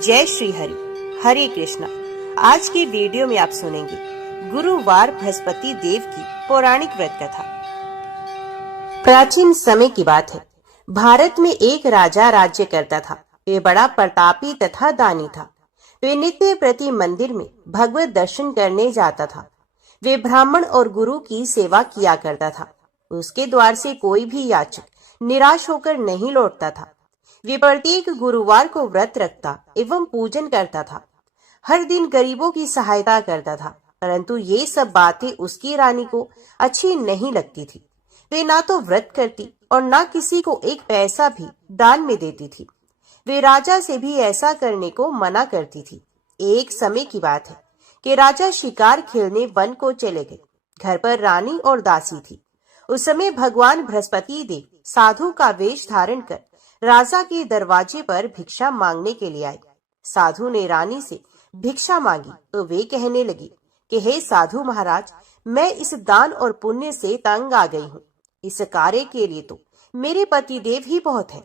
जय श्री हरि। हरे कृष्णा। आज की वीडियो में आप सुनेंगे गुरुवार बृहस्पति देव की पौराणिक व्रत कथा। प्राचीन समय की बात है। भारत में एक राजा राज्य करता था। वे बड़ा प्रतापी तथा दानी था। वे नित्य प्रति मंदिर में भगवत दर्शन करने जाता था। वे ब्राह्मण और गुरु की सेवा किया करता था। उसके द्वार से कोई भी याचक निराश होकर नहीं लौटता था। वे प्रत्येक गुरुवार को व्रत रखता एवं पूजन करता था। हर दिन गरीबों की सहायता करता था, परंतु ये सब बातें उसकी रानी को अच्छी नहीं लगती थी। वे ना तो व्रत करती और ना किसी को एक पैसा भी दान में देती थी। वे राजा से भी ऐसा करने को मना करती थी। एक समय की बात है कि राजा शिकार खेलने वन को चले गए। घर पर रानी और दासी थी। उस समय भगवान बृहस्पति देव साधु का वेश धारण कर राजा के दरवाजे पर भिक्षा मांगने के लिए आए। साधु ने रानी से भिक्षा मांगी तो वे कहने लगी कि हे साधु महाराज, मैं इस दान और पुण्य से तंग आ गई हूँ। इस कार्य के लिए तो मेरे पति देव ही बहुत है।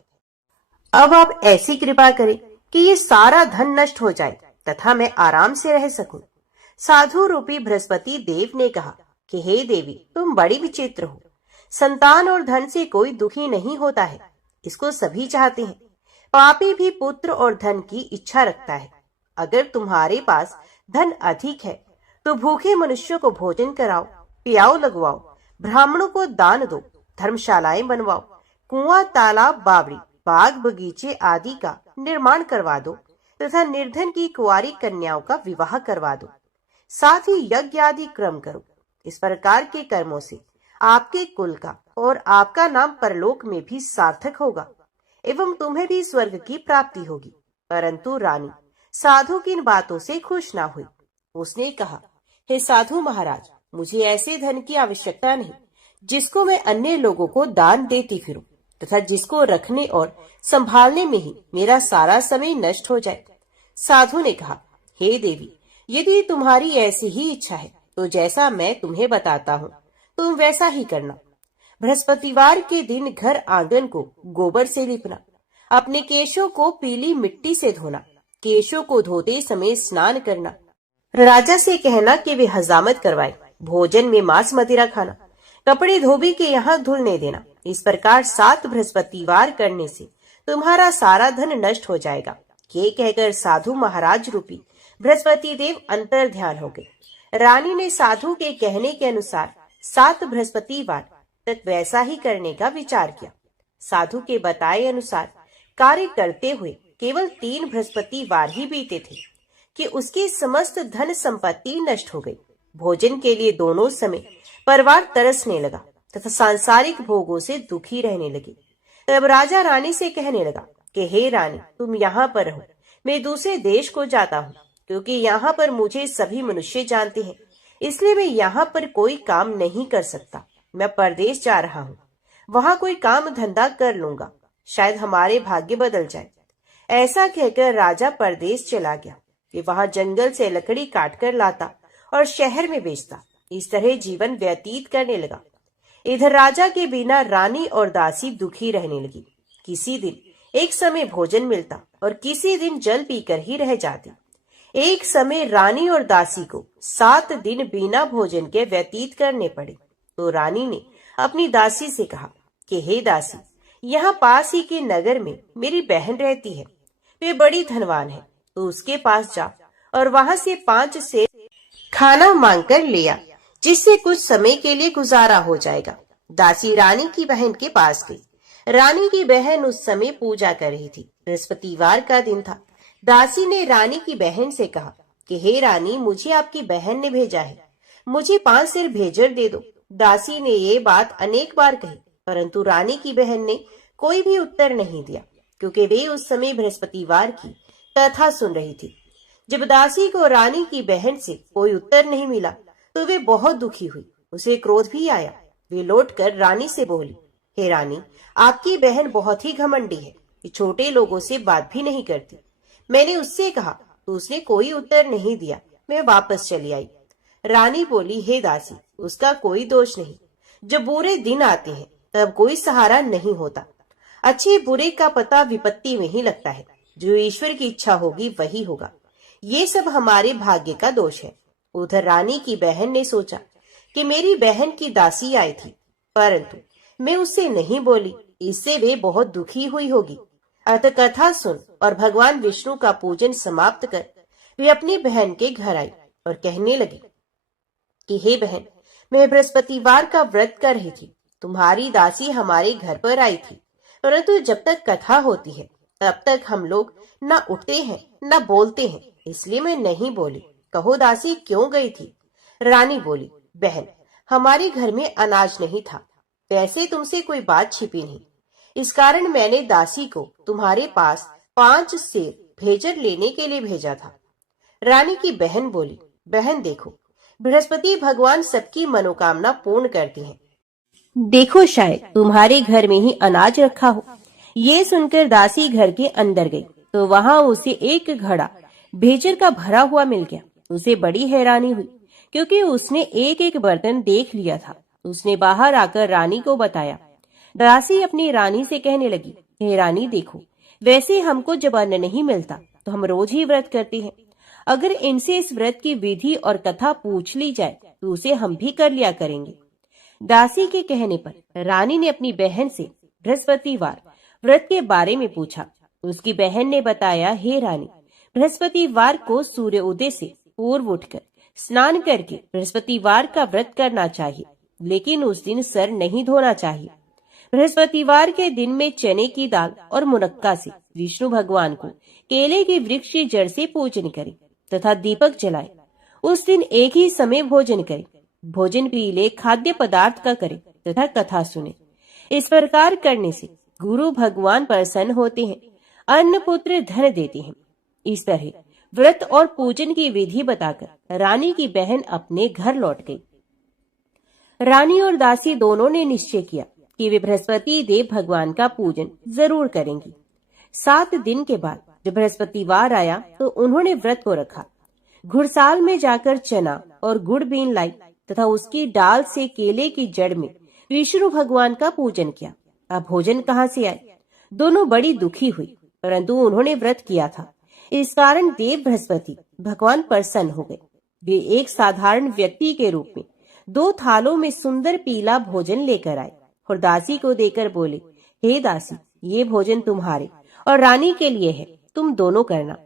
अब आप ऐसी कृपा करें कि ये सारा धन नष्ट हो जाए तथा मैं आराम से रह सकूं। साधु रूपी बृहस्पति देव ने कहा कि हे देवी, तुम बड़ी विचित्र हो। संतान और धन से कोई दुखी नहीं होता है, इसको सभी चाहते हैं। पापी भी पुत्र और धन की इच्छा रखता है। अगर तुम्हारे पास धन अधिक है तो भूखे मनुष्यों को भोजन कराओ, पियाओ लगवाओ, ब्राह्मणों को दान दो, धर्मशालाएं बनवाओ, कुआं, तालाब, बावड़ी, बाग बगीचे आदि का निर्माण करवा दो तथा निर्धन की कुंवारी कन्याओं का विवाह करवा दो। साथ ही यज्ञ आदि क्रम करो। इस प्रकार के कर्मों से आपके कुल का और आपका नाम परलोक में भी सार्थक होगा एवं तुम्हें भी स्वर्ग की प्राप्ति होगी। परंतु रानी साधु की इन बातों से खुश ना हुई। उसने कहा, हे साधु महाराज, मुझे ऐसे धन की आवश्यकता नहीं जिसको मैं अन्य लोगों को दान देती फिरूं तथा जिसको रखने और संभालने में ही मेरा सारा समय नष्ट हो जाए। साधु ने कहा, हे देवी, यदि तुम्हारी ऐसी ही इच्छा है तो जैसा मैं तुम्हें बताता हूँ तुम वैसा ही करना। बृहस्पतिवार के दिन घर आंगन को गोबर से लिपना, अपने केशों को पीली मिट्टी से धोना, केशों को धोते समय स्नान करना, राजा से कहना कि वे हजामत करवाए, भोजन में मांस मदिरा खाना, कपड़े धोबी के यहाँ धुलने देना। इस प्रकार 7 बृहस्पतिवार करने से तुम्हारा सारा धन नष्ट हो जाएगा। ये कहकर साधु महाराज रूपी बृहस्पति देव अंतर ध्यान हो गए। रानी ने साधु के कहने के अनुसार 7 बृहस्पतिवार तक वैसा ही करने का विचार किया। साधु के बताए अनुसार कार्य करते हुए केवल 3 बृहस्पतिवार ही बीते थे कि उसकी समस्त धन संपत्ति नष्ट हो गई। भोजन के लिए दोनों समय परिवार तरसने लगा तथा सांसारिक भोगों से दुखी रहने लगे। तब राजा रानी से कहने लगा कि हे रानी, तुम यहाँ पर रहो, मैं दूसरे देश को जाता हूँ, क्योंकि यहाँ पर मुझे सभी मनुष्य जानते हैं, इसलिए मैं यहाँ पर कोई काम नहीं कर सकता। मैं परदेश जा रहा हूँ, वहाँ कोई काम धंधा कर लूंगा, शायद हमारे भाग्य बदल जाए। ऐसा कहकर राजा परदेश चला गया। वे वहाँ जंगल से लकड़ी काट कर लाता और शहर में बेचता। इस तरह जीवन व्यतीत करने लगा। इधर राजा के बिना रानी और दासी दुखी रहने लगी। किसी दिन एक समय भोजन मिलता और किसी दिन जल पीकर ही रह जाती। एक समय रानी और दासी को 7 दिन बिना भोजन के व्यतीत करने पड़े। तो रानी ने अपनी दासी से कहा कि हे दासी, यहाँ पास ही के नगर में मेरी बहन रहती है, वे बड़ी धनवान है, तो उसके पास जा और वहाँ से 5 से खाना मांग कर ले आ, जिससे कुछ समय के लिए गुजारा हो जाएगा। दासी रानी की बहन के पास गई। रानी की बहन उस समय पूजा कर रही थी। बृहस्पतिवार का दिन था। दासी ने रानी की बहन से कहा कि हे रानी, मुझे आपकी बहन ने भेजा है, मुझे 5 सेर भेजर दे दो। दासी ने ये बात अनेक बार कही, परंतु रानी की बहन ने कोई भी उत्तर नहीं दिया, क्योंकि वे उस समय बृहस्पतिवार की कथा सुन रही थी। जब दासी को रानी की बहन से कोई उत्तर नहीं मिला तो वे बहुत दुखी हुई। उसे क्रोध भी आया। वे लौटकर रानी से बोली, हे रानी, आपकी बहन बहुत ही घमंडी है, ये छोटे लोगों से बात भी नहीं करती। मैंने उससे कहा तो उसने कोई उत्तर नहीं दिया। मैं वापस चली आई। रानी बोली, हे दासी, उसका कोई दोष नहीं। जब बुरे दिन आते हैं तब कोई सहारा नहीं होता। अच्छे बुरे का पता विपत्ति में ही लगता है। जो ईश्वर की इच्छा होगी वही होगा। ये सब हमारे भाग्य का दोष है। उधर रानी की बहन ने सोचा कि मेरी बहन की दासी आई थी, परंतु मैं उससे नहीं बोली, इससे वे बहुत दुखी हुई होगी। अतः कथा सुन और भगवान विष्णु का पूजन समाप्त कर वे अपनी बहन के घर आई और कहने लगी कि हे बहन, मैं बृहस्पतिवार का व्रत कर रही थी। तुम्हारी दासी हमारे घर पर आई थी, परंतु जब तक कथा होती है तब तक हम लोग न उठते हैं न बोलते हैं, इसलिए मैं नहीं बोली। कहो दासी क्यों गई थी? रानी बोली, बहन, हमारे घर में अनाज नहीं था, वैसे तुमसे कोई बात छिपी नहीं, इस कारण मैंने दासी को तुम्हारे पास 5 सेर भेजर लेने के लिए भेजा था। रानी की बहन बोली, बहन देखो, बृहस्पति भगवान सबकी मनोकामना पूर्ण करते हैं। देखो शायद तुम्हारे घर में ही अनाज रखा हो। ये सुनकर दासी घर के अंदर गई तो वहां उसे एक घड़ा भेजर का भरा हुआ मिल गया। उसे बड़ी हैरानी हुई क्योंकि उसने एक एक बर्तन देख लिया था। उसने बाहर आकर रानी को बताया। दासी अपनी रानी से कहने लगी, हे रानी देखो, वैसे हमको जब अन्न नहीं मिलता तो हम रोज ही व्रत करते हैं। अगर इनसे इस व्रत की विधि और कथा पूछ ली जाए तो उसे हम भी कर लिया करेंगे। दासी के कहने पर रानी ने अपनी बहन से बृहस्पतिवार व्रत के बारे में पूछा। उसकी बहन ने बताया, हे रानी, बृहस्पतिवार को सूर्य उदय से पूर्व उठकर स्नान करके बृहस्पतिवार का व्रत करना चाहिए, लेकिन उस दिन सर नहीं धोना चाहिए। बृहस्पतिवार के दिन में चने की दाल और मुनक्का से विष्णु भगवान को केले के वृक्ष की जड़ से पूजन करें तथा दीपक जलाए। उस दिन एक ही समय भोजन करें। भोजन पीले खाद्य पदार्थ का करें तथा कथा सुने। इस प्रकार करने से गुरु भगवान प्रसन्न होते हैं, अन्न पुत्र धन देते हैं। इस तरह व्रत और पूजन की विधि बताकर रानी की बहन अपने घर लौट गई। रानी और दासी दोनों ने निश्चय किया कि वे बृहस्पति देव भगवान का पूजन जरूर करेंगी। 7 दिन के बाद जब बृहस्पतिवार आया तो उन्होंने व्रत को रखा। घुड़साल में जाकर चना और गुड़ बीन लाई तथा उसकी डाल से केले की जड़ में विष्णु भगवान का पूजन किया। अब भोजन कहाँ से आए? दोनों बड़ी दुखी हुई, परंतु उन्होंने व्रत किया था, इस कारण देव बृहस्पति भगवान प्रसन्न हो गए। वे एक साधारण व्यक्ति के रूप में 2 थालों में सुंदर पीला भोजन लेकर आए और दासी को देकर बोले, हे दासी, ये भोजन तुम्हारे और रानी के लिए है, तुम दोनों करना।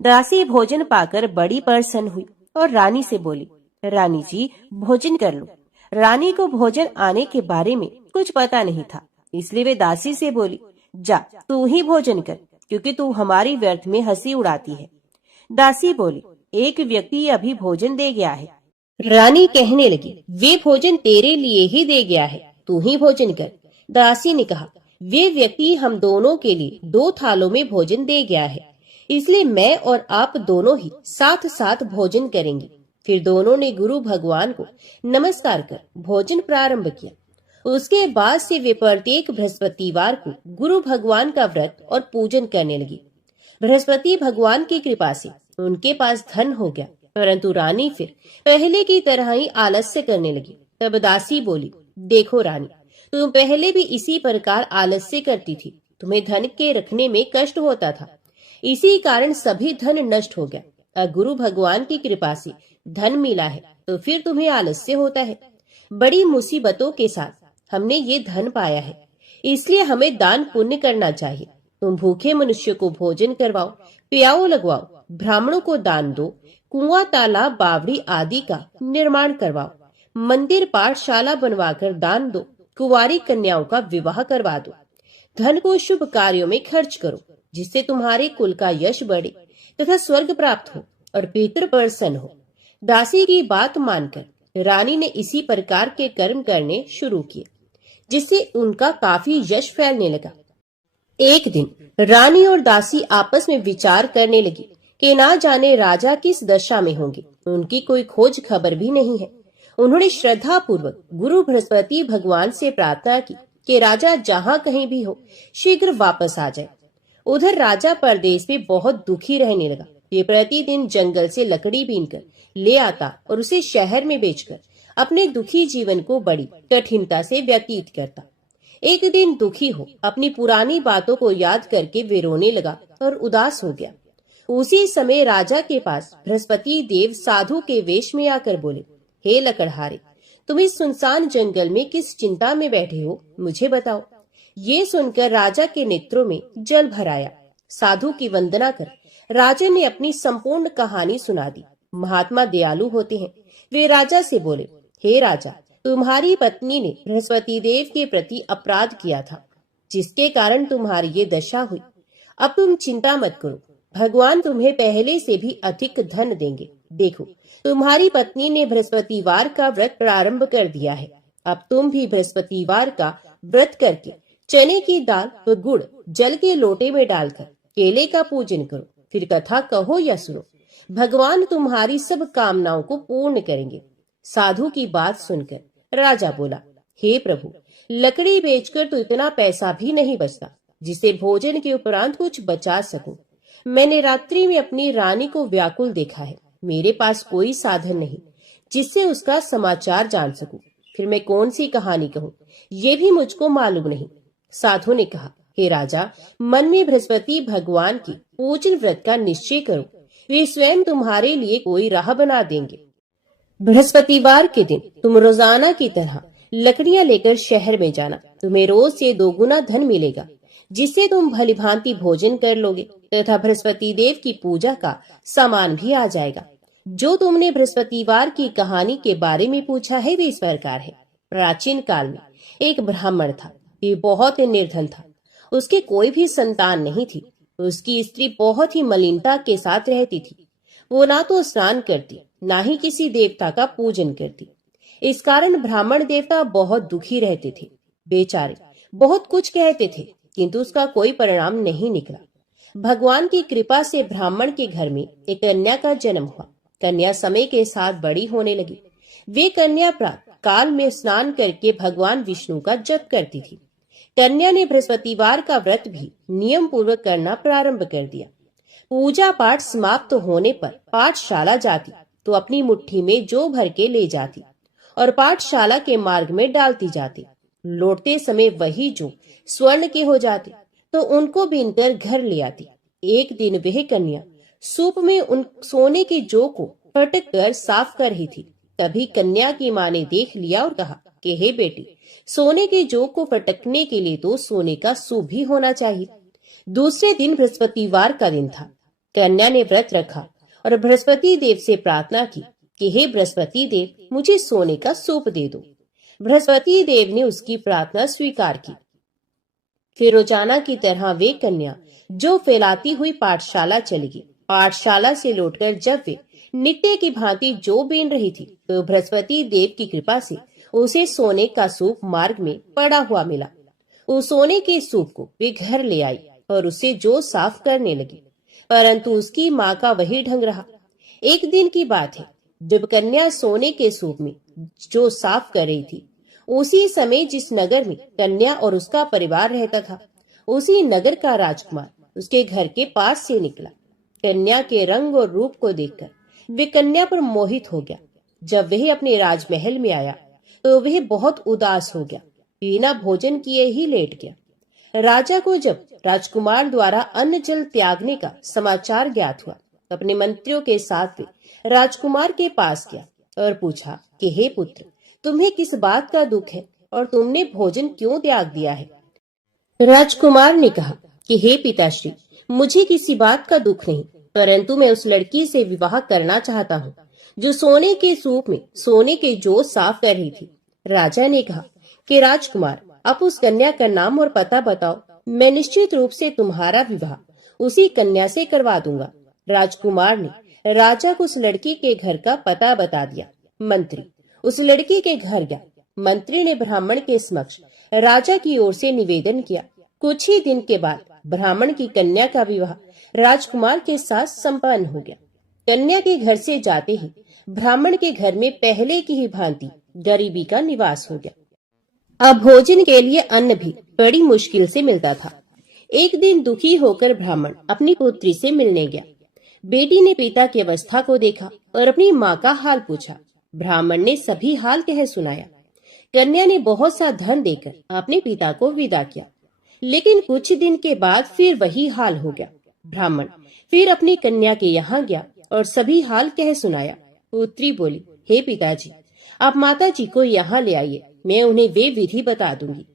दासी भोजन पाकर बड़ी प्रसन्न हुई और रानी से बोली, रानी जी भोजन कर लो। रानी को भोजन आने के बारे में कुछ पता नहीं था, इसलिए वे दासी से बोली, जा तू ही भोजन कर, क्योंकि तू हमारी व्यर्थ में हंसी उड़ाती है। दासी बोली, एक व्यक्ति अभी भोजन दे गया है। रानी कहने लगी, वे भोजन तेरे लिए ही दे गया है, तू ही भोजन कर। दासी ने कहा, वे व्यक्ति हम दोनों के लिए 2 थालों में भोजन दे गया है, इसलिए मैं और आप दोनों ही साथ साथ भोजन करेंगे। फिर दोनों ने गुरु भगवान को नमस्कार कर भोजन प्रारंभ किया। उसके बाद से वे प्रत्येक बृहस्पतिवार को गुरु भगवान का व्रत और पूजन करने लगी। बृहस्पति भगवान की कृपा से उनके पास धन हो गया, परंतु रानी फिर पहले की तरह ही आलस्य करने लगी। तब दासी बोली, देखो रानी, तुम पहले भी इसी प्रकार आलस्य करती थी, तुम्हें धन के रखने में कष्ट होता था, इसी कारण सभी धन नष्ट हो गया। अब गुरु भगवान की कृपा से धन मिला है तो फिर तुम्हें आलस्य होता है। बड़ी मुसीबतों के साथ हमने ये धन पाया है, इसलिए हमें दान पुण्य करना चाहिए। तुम भूखे मनुष्य को भोजन करवाओ, प्याऊ लगवाओ, ब्राह्मणों को दान दो, कुआं तालाब बावड़ी आदि का निर्माण करवाओ, मंदिर पाठशाला बनवाकर दान दो, कुंवारी कन्याओं का विवाह करवा दो। धन को शुभ कार्यों में खर्च करो, जिससे तुम्हारे कुल का यश बढ़े तथा स्वर्ग प्राप्त हो और पितृ प्रसन्न हो। दासी की बात मानकर रानी ने इसी प्रकार के कर्म करने शुरू किए, जिससे उनका काफी यश फैलने लगा। एक दिन रानी और दासी आपस में विचार करने लगी कि ना जाने राजा किस दशा में होंगे, उनकी कोई खोज खबर भी नहीं है। उन्होंने श्रद्धा पूर्वक गुरु बृहस्पति भगवान से प्रार्थना की कि राजा जहाँ कहीं भी हो शीघ्र वापस आ जाए। उधर राजा परदेश में बहुत दुखी रहने लगा। ये प्रतिदिन जंगल से लकड़ी बीनकर ले आता और उसे शहर में बेचकर अपने दुखी जीवन को बड़ी कठिनता से व्यतीत करता। एक दिन दुखी हो अपनी पुरानी बातों को याद करके वे रोने लगा और उदास हो गया। उसी समय राजा के पास बृहस्पति देव साधु के वेश में आकर बोले, हे लकड़हारे, तुम इस सुनसान जंगल में किस चिंता में बैठे हो, मुझे बताओ। ये सुनकर राजा के नेत्रों में जल भर आया। साधु की वंदना कर राजा ने अपनी संपूर्ण कहानी सुना दी। महात्मा दयालु होते हैं। वे राजा से बोले, हे राजा, तुम्हारी पत्नी ने बृहस्पति देव के प्रति अपराध किया था, जिसके कारण तुम्हारी ये दशा हुई। अब तुम चिंता मत करो, भगवान तुम्हें पहले से भी अधिक धन देंगे। देखो, तुम्हारी पत्नी ने बृहस्पतिवार का व्रत प्रारंभ कर दिया है। अब तुम भी बृहस्पतिवार का व्रत करके चने की दाल व गुड़ जल के लोटे में डालकर केले का पूजन करो, फिर कथा कहो या सुनो। भगवान तुम्हारी सब कामनाओं को पूर्ण करेंगे। साधु की बात सुनकर राजा बोला, हे प्रभु, लकड़ी बेचकर तो इतना पैसा भी नहीं बचता जिसे भोजन के उपरांत कुछ बचा सकूं। मैंने रात्रि में अपनी रानी को व्याकुल देखा है। मेरे पास कोई साधन नहीं जिससे उसका समाचार जान सकूं। फिर मैं कौन सी कहानी कहूँ, ये भी मुझको मालूम नहीं। साधु ने कहा, हे राजा, मन में बृहस्पति भगवान की पूजन व्रत का निश्चय करो, वे स्वयं तुम्हारे लिए कोई राह बना देंगे। बृहस्पतिवार के दिन तुम रोजाना की तरह लकड़ियां लेकर शहर में जाना। तुम्हें रोज से 2 गुना धन मिलेगा, जिससे तुम भलीभांति भोजन कर लोगे तथा बृहस्पति देव की पूजा का सामान भी आ जाएगा। जो तुमने बृहस्पतिवार की कहानी के बारे में पूछा है वे इस प्रकार है। प्राचीन काल में एक ब्राह्मण था। ये बहुत निर्धन था। उसके कोई भी संतान नहीं थी। उसकी स्त्री बहुत ही मलिनता के साथ रहती थी। वो ना तो स्नान करती, ना ही किसी देवता का पूजन करती। इस कारण ब्राह्मण देवता बहुत दुखी रहते थे। बेचारे बहुत कुछ कहते थे, किंतु उसका कोई परिणाम नहीं निकला। भगवान की कृपा से ब्राह्मण के घर में एक कन्या का जन्म हुआ। कन्या समय के साथ बड़ी होने लगी। वे कन्या प्रातः काल में स्नान करके भगवान विष्णु का जप करती थी। कन्या ने बृहस्पतिवार का व्रत भी नियम पूर्वक करना प्रारंभ कर दिया। पूजा पाठ समाप्त होने पर पाठशाला जाती तो अपनी मुट्ठी में जो भर के ले जाती और पाठशाला के मार्ग में डालती जाती। लौटते समय वही जो स्वर्ण के हो जाते तो उनको बीनकर घर ले आती। एक दिन वह कन्या सूप में उन सोने के जौ को फटक कर साफ कर रही थी। तभी कन्या की माँ ने देख लिया और कहा कि हे बेटी, सोने के जौ को फटकने के लिए तो सोने का सूप भी होना चाहिए। दूसरे दिन बृहस्पतिवार का दिन था। कन्या ने व्रत रखा और बृहस्पति देव से प्रार्थना की कि हे बृहस्पति देव, मुझे सोने का सूप दे दो। बृहस्पति देव ने उसकी प्रार्थना स्वीकार की। फिर रोजाना की तरह वे कन्या जो फैलाती हुई पाठशाला चली गई। पाठशाला से लौटकर जब वे नित्य की भांति जो बीन रही थी तो बृहस्पति देव की कृपा से उसे सोने का सूप मार्ग में पड़ा हुआ मिला। उस सोने के सूप को वे घर ले आई और उसे जो साफ करने लगी, परंतु उसकी माँ का वही ढंग रहा। एक दिन की बात है, जब कन्या सोने के सूप में जो साफ कर रही थी, उसी समय जिस नगर में कन्या और उसका परिवार रहता था, उसी नगर का राजकुमार उसके घर के पास से निकला। कन्या के रंग और रूप को देखकर वे कन्या पर मोहित हो गया। जब वह अपने राजमहल में आया तो वह बहुत उदास हो गया, बिना भोजन किए ही लेट गया। राजा को जब राजकुमार द्वारा अन्न जल त्यागने का समाचार ज्ञात हुआ, अपने मंत्रियों के साथ वे राजकुमार के पास गया और पूछा कि हे पुत्र, तुम्हें किस बात का दुख है और तुमने भोजन क्यों त्याग दिया है? राजकुमार ने कहा कि हे पिताश्री, मुझे किसी बात का दुख नहीं, परंतु मैं उस लड़की से विवाह करना चाहता हूँ जो सोने के सूप में सोने के जौ साफ कर रही थी। राजा ने कहा कि राजकुमार, आप उस कन्या का नाम और पता बताओ, मैं निश्चित रूप से तुम्हारा विवाह उसी कन्या से करवा दूंगा। राजकुमार ने राजा को उस लड़की के घर का पता बता दिया। मंत्री उस लड़की के घर गया। मंत्री ने ब्राह्मण के समक्ष राजा की ओर से निवेदन किया। कुछ ही दिन के बाद ब्राह्मण की कन्या का विवाह राजकुमार के साथ संपन्न हो गया। कन्या के घर से जाते ही ब्राह्मण के घर में पहले की ही भांति गरीबी का निवास हो गया। अब भोजन के लिए अन्न भी बड़ी मुश्किल से मिलता था। एक दिन दुखी होकर ब्राह्मण अपनी पुत्री से मिलने गया। बेटी ने पिता की अवस्था को देखा और अपनी माँ का हाल पूछा। ब्राह्मण ने सभी हाल कह सुनाया। कन्या ने बहुत सा धन देकर अपने पिता को विदा किया, लेकिन कुछ दिन के बाद फिर वही हाल हो गया। ब्राह्मण फिर अपनी कन्या के यहाँ गया और सभी हाल कह सुनाया। पुत्री बोली, हे पिताजी, आप माता जी को यहाँ ले आइए, मैं उन्हें वे विधि बता दूंगी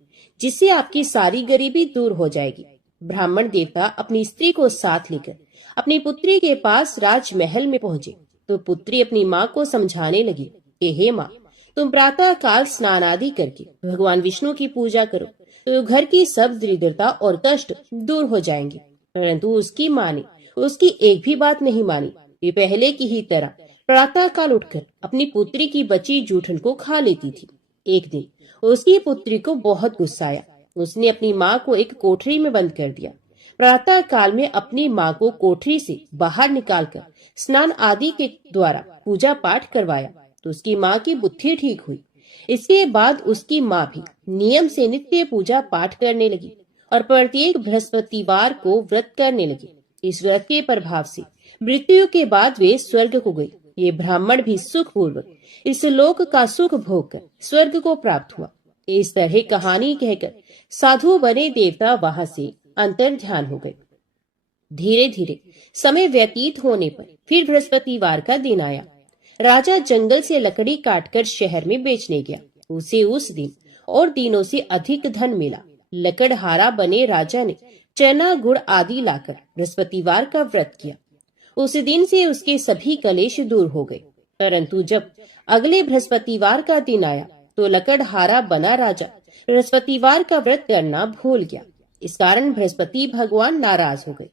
जिससे आपकी सारी गरीबी दूर हो जाएगी। ब्राह्मण देवता अपनी स्त्री को साथ लेकर अपनी पुत्री के पास राजमहल में पहुंचे तो पुत्री अपनी माँ को समझाने लगी कि हे माँ, तुम प्रातः काल स्नान आदि करके भगवान विष्णु की पूजा करो तो घर की सब दरिद्रता और कष्ट दूर हो जाएंगे। परंतु उसकी माँ ने उसकी एक भी बात नहीं मानी। वे पहले की ही तरह प्रातः काल उठकर अपनी पुत्री की बची जूठन को खा लेती थी। एक दिन उसकी पुत्री को बहुत गुस्सा आया। उसने अपनी माँ को एक कोठरी में बंद कर दिया। प्रातः काल में अपनी माँ को कोठरी से बाहर निकालकर स्नान आदि के द्वारा पूजा पाठ करवाया तो उसकी माँ की बुद्धि ठीक हुई। इसके बाद उसकी माँ भी नियम से नित्य पूजा पाठ करने लगी और प्रत्येक बृहस्पतिवार को व्रत करने लगी। इस व्रत के प्रभाव से मृत्यु के बाद वे स्वर्ग को गई। ये ब्राह्मण भी सुख पूर्वक इस लोक का सुख भोग कर स्वर्ग को प्राप्त हुआ। इस तरह कहानी कहकर साधु बने देवता वहां से अंतर ध्यान हो गए। धीरे धीरे समय व्यतीत होने पर फिर बृहस्पतिवार का दिन आया। राजा जंगल से लकड़ी काटकर शहर में बेचने गया। उसे उस दिन और दिनों से अधिक धन मिला। लकड़हारा बने राजा ने चना गुड़ आदि लाकर बृहस्पतिवार का व्रत किया। उस दिन से उसके सभी कलेश दूर हो गए। परंतु जब अगले बृहस्पतिवार का दिन आया तो लकड़हारा बना राजा बृहस्पतिवार का व्रत करना भूल गया। इस कारण बृहस्पति भगवान नाराज हो गए।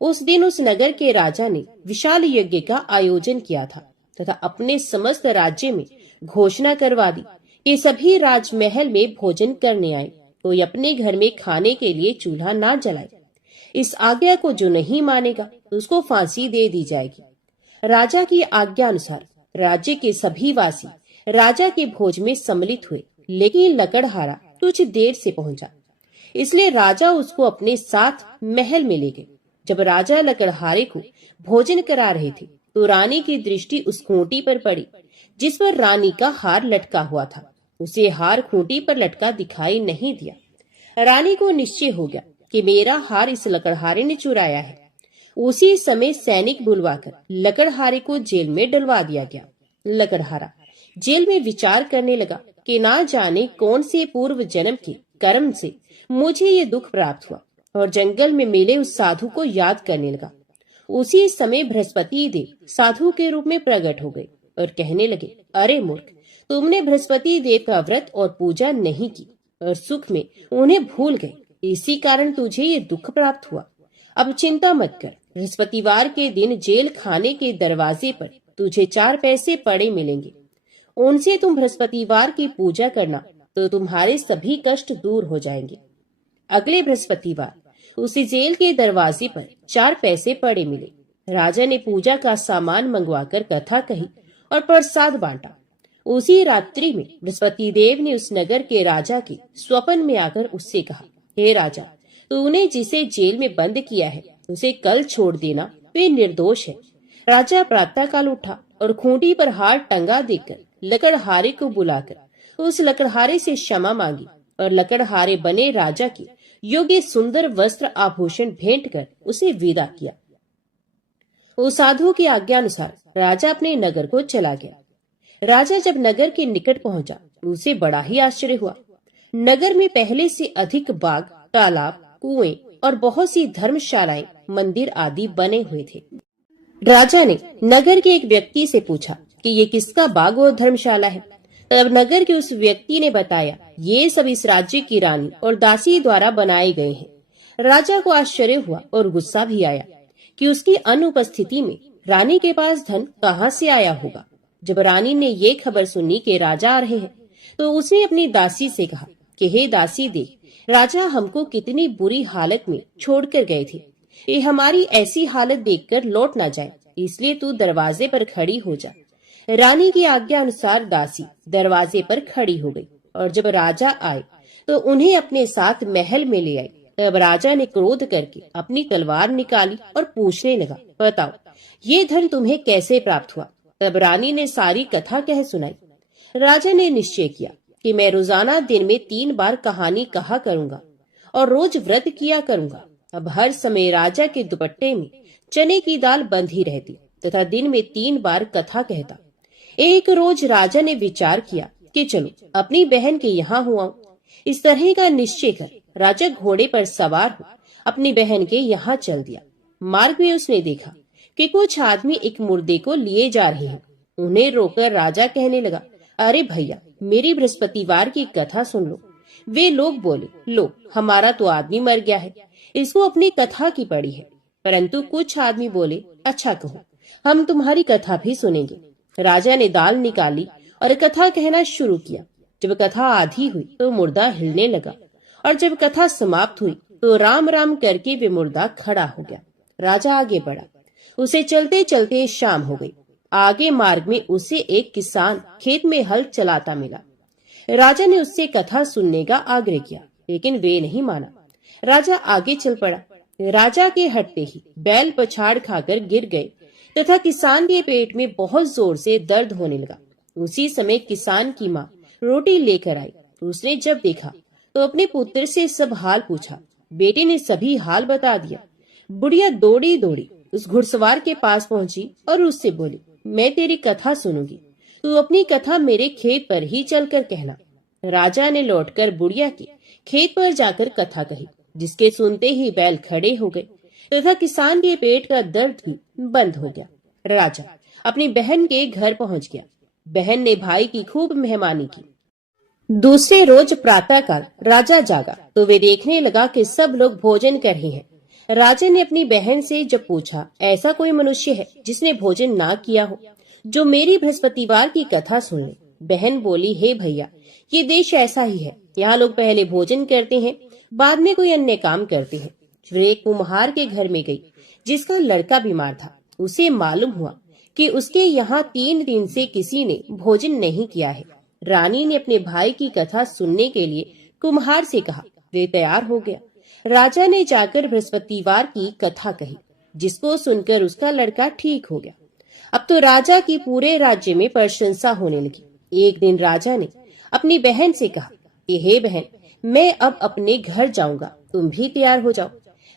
उस दिन उस नगर के राजा ने विशाल यज्ञ का आयोजन किया था तथा अपने समस्त राज्य में घोषणा करवा दी कि सभी राजमहल में भोजन करने आए, कोई अपने घर में खाने के लिए चूल्हा ना जलाए। इस आज्ञा को जो नहीं मानेगा उसको फांसी दे दी जाएगी। राजा की आज्ञा अनुसार राज्य के सभी वासी राजा के भोज में सम्मिलित हुए, लेकिन लकड़हारा कुछ देर से पहुंचा, इसलिए राजा उसको अपने साथ महल में ले गए। जब राजा लकड़हारे को भोजन करा रहे थे तो रानी की दृष्टि उस खूंटी पर पड़ी जिस पर रानी का हार लटका हुआ था। उसे हार खूंटी पर लटका दिखाई नहीं दिया। रानी को निश्चय हो गया कि मेरा हार इस लकड़हारे ने चुराया है। उसी समय सैनिक बुलवाकर लकड़हारे को जेल में डलवा दिया गया। लकड़हारा जेल में विचार करने लगा कि ना जाने कौन से पूर्व जन्म के कर्म से मुझे ये दुख प्राप्त हुआ, और जंगल में मिले उस साधु को याद करने लगा। उसी समय बृहस्पति देव साधु के रूप में प्रकट हो गए और कहने लगे, अरे मूर्ख, तुमने बृहस्पति देव का व्रत और पूजा नहीं की और सुख में उन्हें भूल गए, इसी कारण तुझे ये दुख प्राप्त हुआ। अब चिंता मत कर, बृहस्पतिवार के दिन जेल खाने के दरवाजे पर तुझे 4 पैसे पड़े मिलेंगे। उनसे तुम बृहस्पतिवार की पूजा करना तो तुम्हारे सभी कष्ट दूर हो जाएंगे। अगले बृहस्पतिवार उसी जेल के दरवाजे पर 4 पैसे पड़े मिले। राजा ने पूजा का सामान मंगवाकर कथा कही और प्रसाद बांटा। उसी रात्रि में बृहस्पति देव ने उस नगर के राजा के स्वप्न में आकर उससे कहा, हे राजा, तूने जिसे जेल में बंद किया है उसे कल छोड़ देना, वे निर्दोष है। राजा प्रातःकाल उठा और खूंटी पर हार टंगा देकर लकड़हारे को बुलाकर उस लकड़हारे से क्षमा मांगी और लकड़हारे बने राजा के योग्य सुंदर वस्त्र आभूषण भेंट कर उसे विदा किया। उस साधु की आज्ञा अनुसार राजा अपने नगर को चला गया। राजा जब नगर के निकट पहुंचा उसे बड़ा ही आश्चर्य हुआ। नगर में पहले से अधिक बाग, तालाब, कुएं और बहुत सी धर्मशालाएं, मंदिर आदि बने हुए थे। राजा ने नगर के एक व्यक्ति से पूछा कि ये किसका बाग और धर्मशाला है। तब नगर के उस व्यक्ति ने बताया, ये सब इस राज्य की रानी और दासी द्वारा बनाए गए हैं। राजा को आश्चर्य हुआ और गुस्सा भी आया कि उसकी अनुपस्थिति में रानी के पास धन कहाँ से आया होगा। जब रानी ने ये खबर सुनी कि राजा आ रहे हैं तो उसने अपनी दासी से कहा कि हे दासी देख, राजा हमको कितनी बुरी हालत में छोड़कर गए थे। ये हमारी ऐसी हालत देखकर लौट ना जाए, इसलिए तू दरवाजे पर खड़ी हो जा। रानी की आज्ञा अनुसार दासी दरवाजे पर खड़ी हो गई और जब राजा आए तो उन्हें अपने साथ महल में ले आई। तब राजा ने क्रोध करके अपनी तलवार निकाली और पूछने लगा, बताओ ये धन तुम्हें कैसे प्राप्त हुआ। तब रानी ने सारी कथा कह सुनाई। राजा ने निश्चय किया कि मैं रोजाना दिन में 3 बार कहानी कहा करूंगा और रोज व्रत किया करूंगा। अब हर समय राजा के दुपट्टे में चने की दाल बंधी रहती तथा दिन में 3 बार कथा कहता। एक रोज राजा ने विचार किया कि चलो अपनी बहन के यहाँ हुआ। इस तरह का निश्चय कर राजा घोड़े पर सवार हो अपनी बहन के यहाँ चल दिया। मार्ग में उसने देखा कि कुछ आदमी एक मुर्दे को लिए जा रहे हैं। उन्हें रोककर राजा कहने लगा, अरे भैया, मेरी बृहस्पतिवार की कथा सुन लो। वे लोग बोले, लो, हमारा तो आदमी मर गया है, इसको अपनी कथा की पड़ी है। परंतु कुछ आदमी बोले, अच्छा कहो, हम तुम्हारी कथा भी सुनेंगे। राजा ने दाल निकाली और कथा कहना शुरू किया। जब कथा आधी हुई तो मुर्दा हिलने लगा और जब कथा समाप्त हुई तो राम राम करके वे मुर्दा खड़ा हो गया। राजा आगे बढ़ा। उसे चलते चलते शाम हो गई। आगे मार्ग में उसे एक किसान खेत में हल चलाता मिला। राजा ने उससे कथा सुनने का आग्रह किया, लेकिन वे नहीं माना। राजा आगे चल पड़ा। राजा के हटते ही बैल पछाड़ खाकर गिर गए तथा किसान के पेट में बहुत जोर से दर्द होने लगा। उसी समय किसान की माँ रोटी लेकर आई। उसने जब देखा तो अपने पुत्र से सब हाल पूछा। बेटे ने सभी हाल बता दिया। बुढ़िया दौड़ी दौड़ी उस घुड़सवार के पास पहुंची और उससे बोली, मैं तेरी कथा सुनूंगी, तू अपनी कथा मेरे खेत पर ही चलकर कहना। राजा ने लौटकर बुढ़िया के खेत पर जाकर कथा कही, जिसके सुनते ही बैल खड़े हो गए तथा किसान के पेट का दर्द भी बंद हो गया। राजा अपनी बहन के घर पहुंच गया। बहन ने भाई की खूब मेहमानी की। दूसरे रोज प्रातःकाल राजा जागा तो वे देखने लगा कि सब लोग भोजन कर रहे हैं। राजा ने अपनी बहन से जब पूछा, ऐसा कोई मनुष्य है जिसने भोजन ना किया हो, जो मेरी बृहस्पतिवार की कथा सुन ले? बहन बोली, हे भैया, ये देश ऐसा ही है। यहाँ लोग पहले भोजन करते हैं, बाद में कोई अन्य काम करते हैं। फिर एक कुम्हार के घर में गई, जिसका लड़का बीमार था। उसे मालूम हुआ कि उसके यहाँ 3 दिन से किसी ने भोजन नहीं किया है। रानी ने अपने भाई की कथा सुनने के लिए कुम्हार से कहा। वे तैयार हो गया। राजा ने जाकर बृहस्पतिवार की कथा कही, जिसको सुनकर उसका लड़का ठीक हो गया। अब तो राजा की पूरे राज्य में प्रशंसा होने लगी। एक दिन राजा ने अपनी बहन से कहा कि हे बहन, मैं अब अपने घर जाऊंगा, तुम भी तैयार हो जाओ।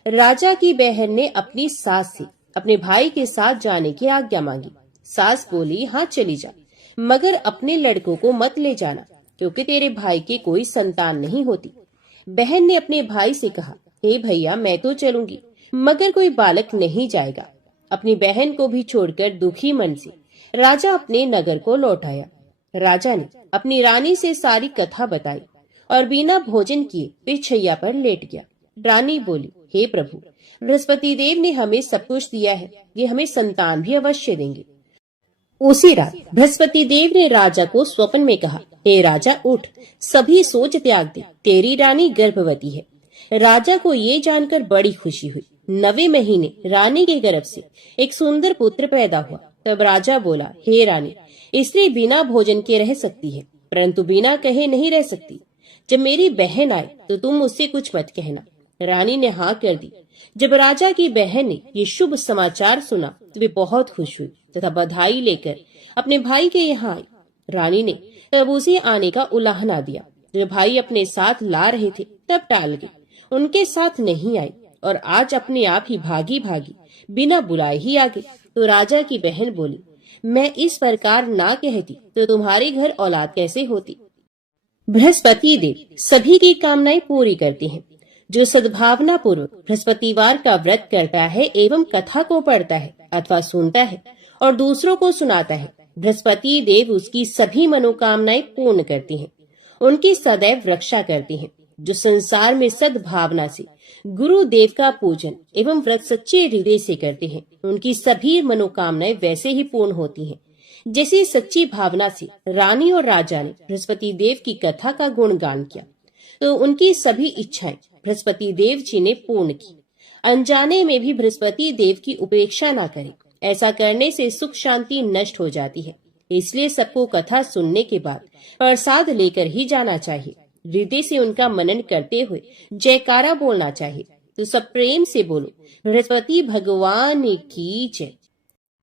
राजा की बहन ने अपनी सास से अपने भाई के साथ जाने की आज्ञा मांगी। सास बोली, हाँ चली जा, मगर अपने लड़कों को मत ले जाना, क्योंकि तेरे भाई के कोई संतान नहीं होती। बहन ने अपने भाई से कहा, हे भैया, मैं तो चलूंगी, मगर कोई बालक नहीं जाएगा। अपनी बहन को भी छोड़कर दुखी मन से राजा अपने नगर को लौट आया। राजा ने अपनी रानी से सारी कथा बताई और बिना भोजन किए पिछैया पर लेट गया। रानी बोली, हे प्रभु, बृहस्पति देव ने हमें सब कुछ दिया है, ये हमें संतान भी अवश्य देंगे। उसी रात बृहस्पति देव ने राजा को स्वप्न में कहा, हे राजा, उठ, सभी सोच त्याग दे, तेरी रानी गर्भवती है। राजा को ये जानकर बड़ी खुशी हुई। 9वें महीने रानी के गर्भ से एक सुंदर पुत्र पैदा हुआ। तब राजा बोला, हे रानी, स्त्री बिना भोजन के रह सकती है, परंतु बिना कहे नहीं रह सकती। जब मेरी बहन आए तो तुम उससे कुछ मत कहना। रानी ने हाँ कर दी। जब राजा की बहन ने ये शुभ समाचार सुना तो वे बहुत खुश हुई तथा बधाई लेकर अपने भाई के यहाँ आई। रानी ने तब उसे आने का उलाहना दिया। जब भाई अपने साथ ला रहे थे तब टाल गई, उनके साथ नहीं आई और आज अपने आप ही भागी भागी बिना बुलाए ही आ गई। तो राजा की बहन बोली, मैं इस प्रकार ना कहती तो तुम्हारे घर औलाद कैसे होती। बृहस्पति देव सभी की कामनाएं पूरी करते हैं। जो सद्भावना पूर्वक बृहस्पतिवार का व्रत करता है एवं कथा को पढ़ता है अथवा सुनता है और दूसरों को सुनाता है, बृहस्पति देव उसकी सभी मनोकामनाएं पूर्ण करते हैं, उनकी सदैव रक्षा करते हैं। जो संसार में सद्भावना से गुरु देव का पूजन एवं व्रत सच्चे हृदय से करते हैं, उनकी सभी मनोकामनाएं वैसे ही पूर्ण होती हैं, जैसी सच्ची भावना से रानी और राजा ने बृहस्पति देव की कथा का गुणगान किया तो उनकी सभी इच्छाएं बृहस्पति देव जी ने पूर्ण की। अनजाने में भी बृहस्पति देव की उपेक्षा न करें, ऐसा करने से सुख शांति नष्ट हो जाती है। इसलिए सबको कथा सुनने के बाद प्रसाद लेकर ही जाना चाहिए। हृदय से उनका मनन करते हुए जयकारा बोलना चाहिए। तो सब प्रेम से बोलो, बृहस्पति भगवान की जय।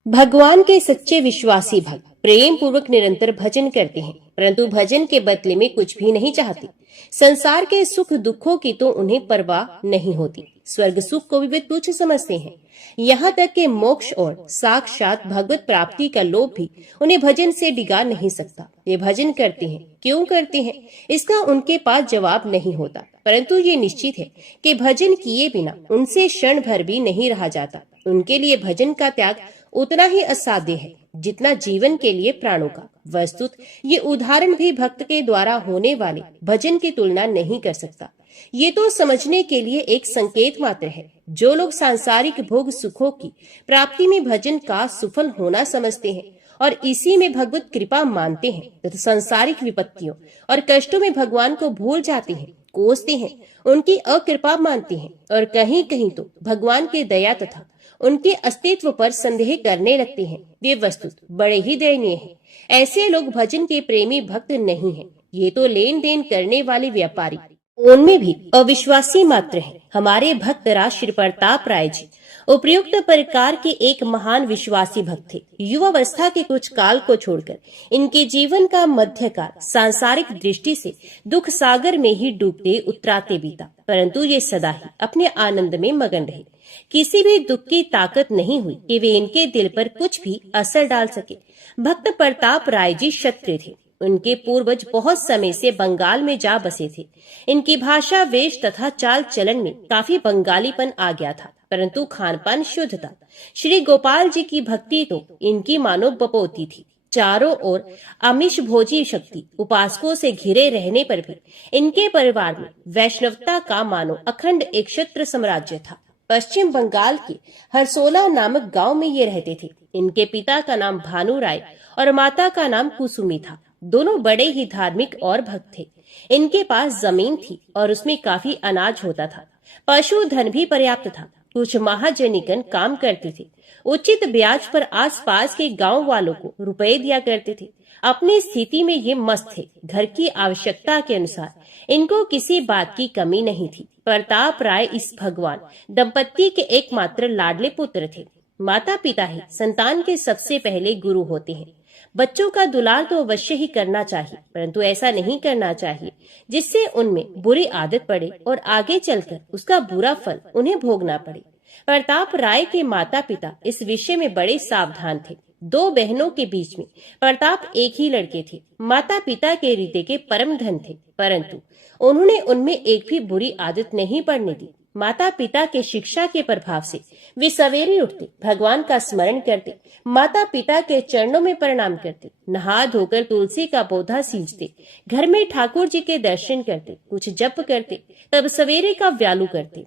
भगवान के सच्चे विश्वासी भक्त प्रेम पूर्वक निरंतर भजन करते हैं। परंतु भजन के बदले में कुछ भी नहीं चाहते। संसार के सुख दुखों की तो उन्हें परवाह नहीं होती, स्वर्ग सुख को भी वे तुच्छ समझते हैं। यहाँ तक कि मोक्ष और साक्षात भगवत प्राप्ति का लोभ भी उन्हें भजन से डिगा नहीं सकता। ये भजन करते हैं, क्यों करते हैं, इसका उनके पास जवाब नहीं होता, परंतु ये निश्चित है कि भजन किए बिना उनसे क्षण भर भी नहीं रहा जाता। उनके लिए भजन का त्याग उतना ही असाध्य है जितना जीवन के लिए प्राणों का। वस्तुत ये उदाहरण भी भक्त के द्वारा होने वाले भजन की तुलना नहीं कर सकता। ये तो समझने के लिए एक संकेत मात्र है। जो लोग सांसारिक भोग सुखों की प्राप्ति में भजन का सफल होना समझते हैं और इसी में भगवत कृपा मानते हैं तथा सांसारिक विपत्तियों और कष्टों में भगवान को भूल जाते हैं, कोसते हैं, उनकी अकृपा मानते हैं और कहीं कहीं तो भगवान की दया तथा उनके अस्तित्व पर संदेह करने लगते हैं, वे वस्तुत बड़े ही दयनीय हैं। ऐसे लोग भजन के प्रेमी भक्त नहीं हैं। ये तो लेन देन करने वाले व्यापारी, उनमें भी अविश्वासी मात्र हैं। हमारे भक्त राज श्री प्रताप राय जी उपयुक्त प्रकार के एक महान विश्वासी भक्त थे। युवावस्था के कुछ काल को छोड़कर इनके जीवन का मध्यकाल सांसारिक दृष्टि से दुख सागर में ही डूबते उतराते बीता, परंतु ये सदा ही अपने आनंद में मगन रहे। किसी भी दुख की ताकत नहीं हुई कि वे इनके दिल पर कुछ भी असर डाल सके। भक्त प्रताप राय जी क्षत्रिय थे। उनके पूर्वज बहुत समय से बंगाल में जा बसे थे। इनकी भाषा, वेश तथा चाल चलन में काफी बंगालीपन आ गया था, परंतु खानपान शुद्ध था। श्री गोपाल जी की भक्ति तो इनकी मानो बपोती थी। चारों ओर आमिष भोजी शक्ति उपासकों से घिरे रहने पर भी इनके परिवार में वैष्णवता का मानो अखंड एक क्षत्र साम्राज्य था। पश्चिम बंगाल के हरसोला नामक गांव में ये रहते थे। इनके पिता का नाम भानु राय और माता का नाम कुसुमी था। दोनों बड़े ही धार्मिक और भक्त थे। इनके पास जमीन थी और उसमें काफी अनाज होता था। पशुधन भी पर्याप्त था। कुछ महाजनिकन काम करते थे। उचित ब्याज पर आसपास के गांव वालों को रुपए दिया करते थे। अपनी स्थिति में ये मस्त थे। घर की आवश्यकता के अनुसार इनको किसी बात की कमी नहीं थी। प्रताप राय इस भगवान दंपत्ति के एकमात्र लाडले पुत्र थे। माता पिता ही संतान के सबसे पहले गुरु होते हैं। बच्चों का दुलार तो अवश्य ही करना चाहिए, परंतु ऐसा नहीं करना चाहिए जिससे उनमें बुरी आदत पड़े और आगे चलकर उसका बुरा फल उन्हें भोगना पड़े। प्रताप राय के माता पिता इस विषय में बड़े सावधान थे। 2 बहनों के बीच में प्रताप एक ही लड़के थे। माता पिता के हृदय के परम धन थे, परंतु उन्होंने उनमें एक भी बुरी आदत नहीं पड़ने दी। माता पिता के शिक्षा के प्रभाव से वे सवेरे उठते, भगवान का स्मरण करते, माता पिता के चरणों में प्रणाम करते, नहा धोकर तुलसी का पौधा सींचते, घर में ठाकुर जी के दर्शन करते, कुछ जप करते, तब सवेरे का व्यालू करते,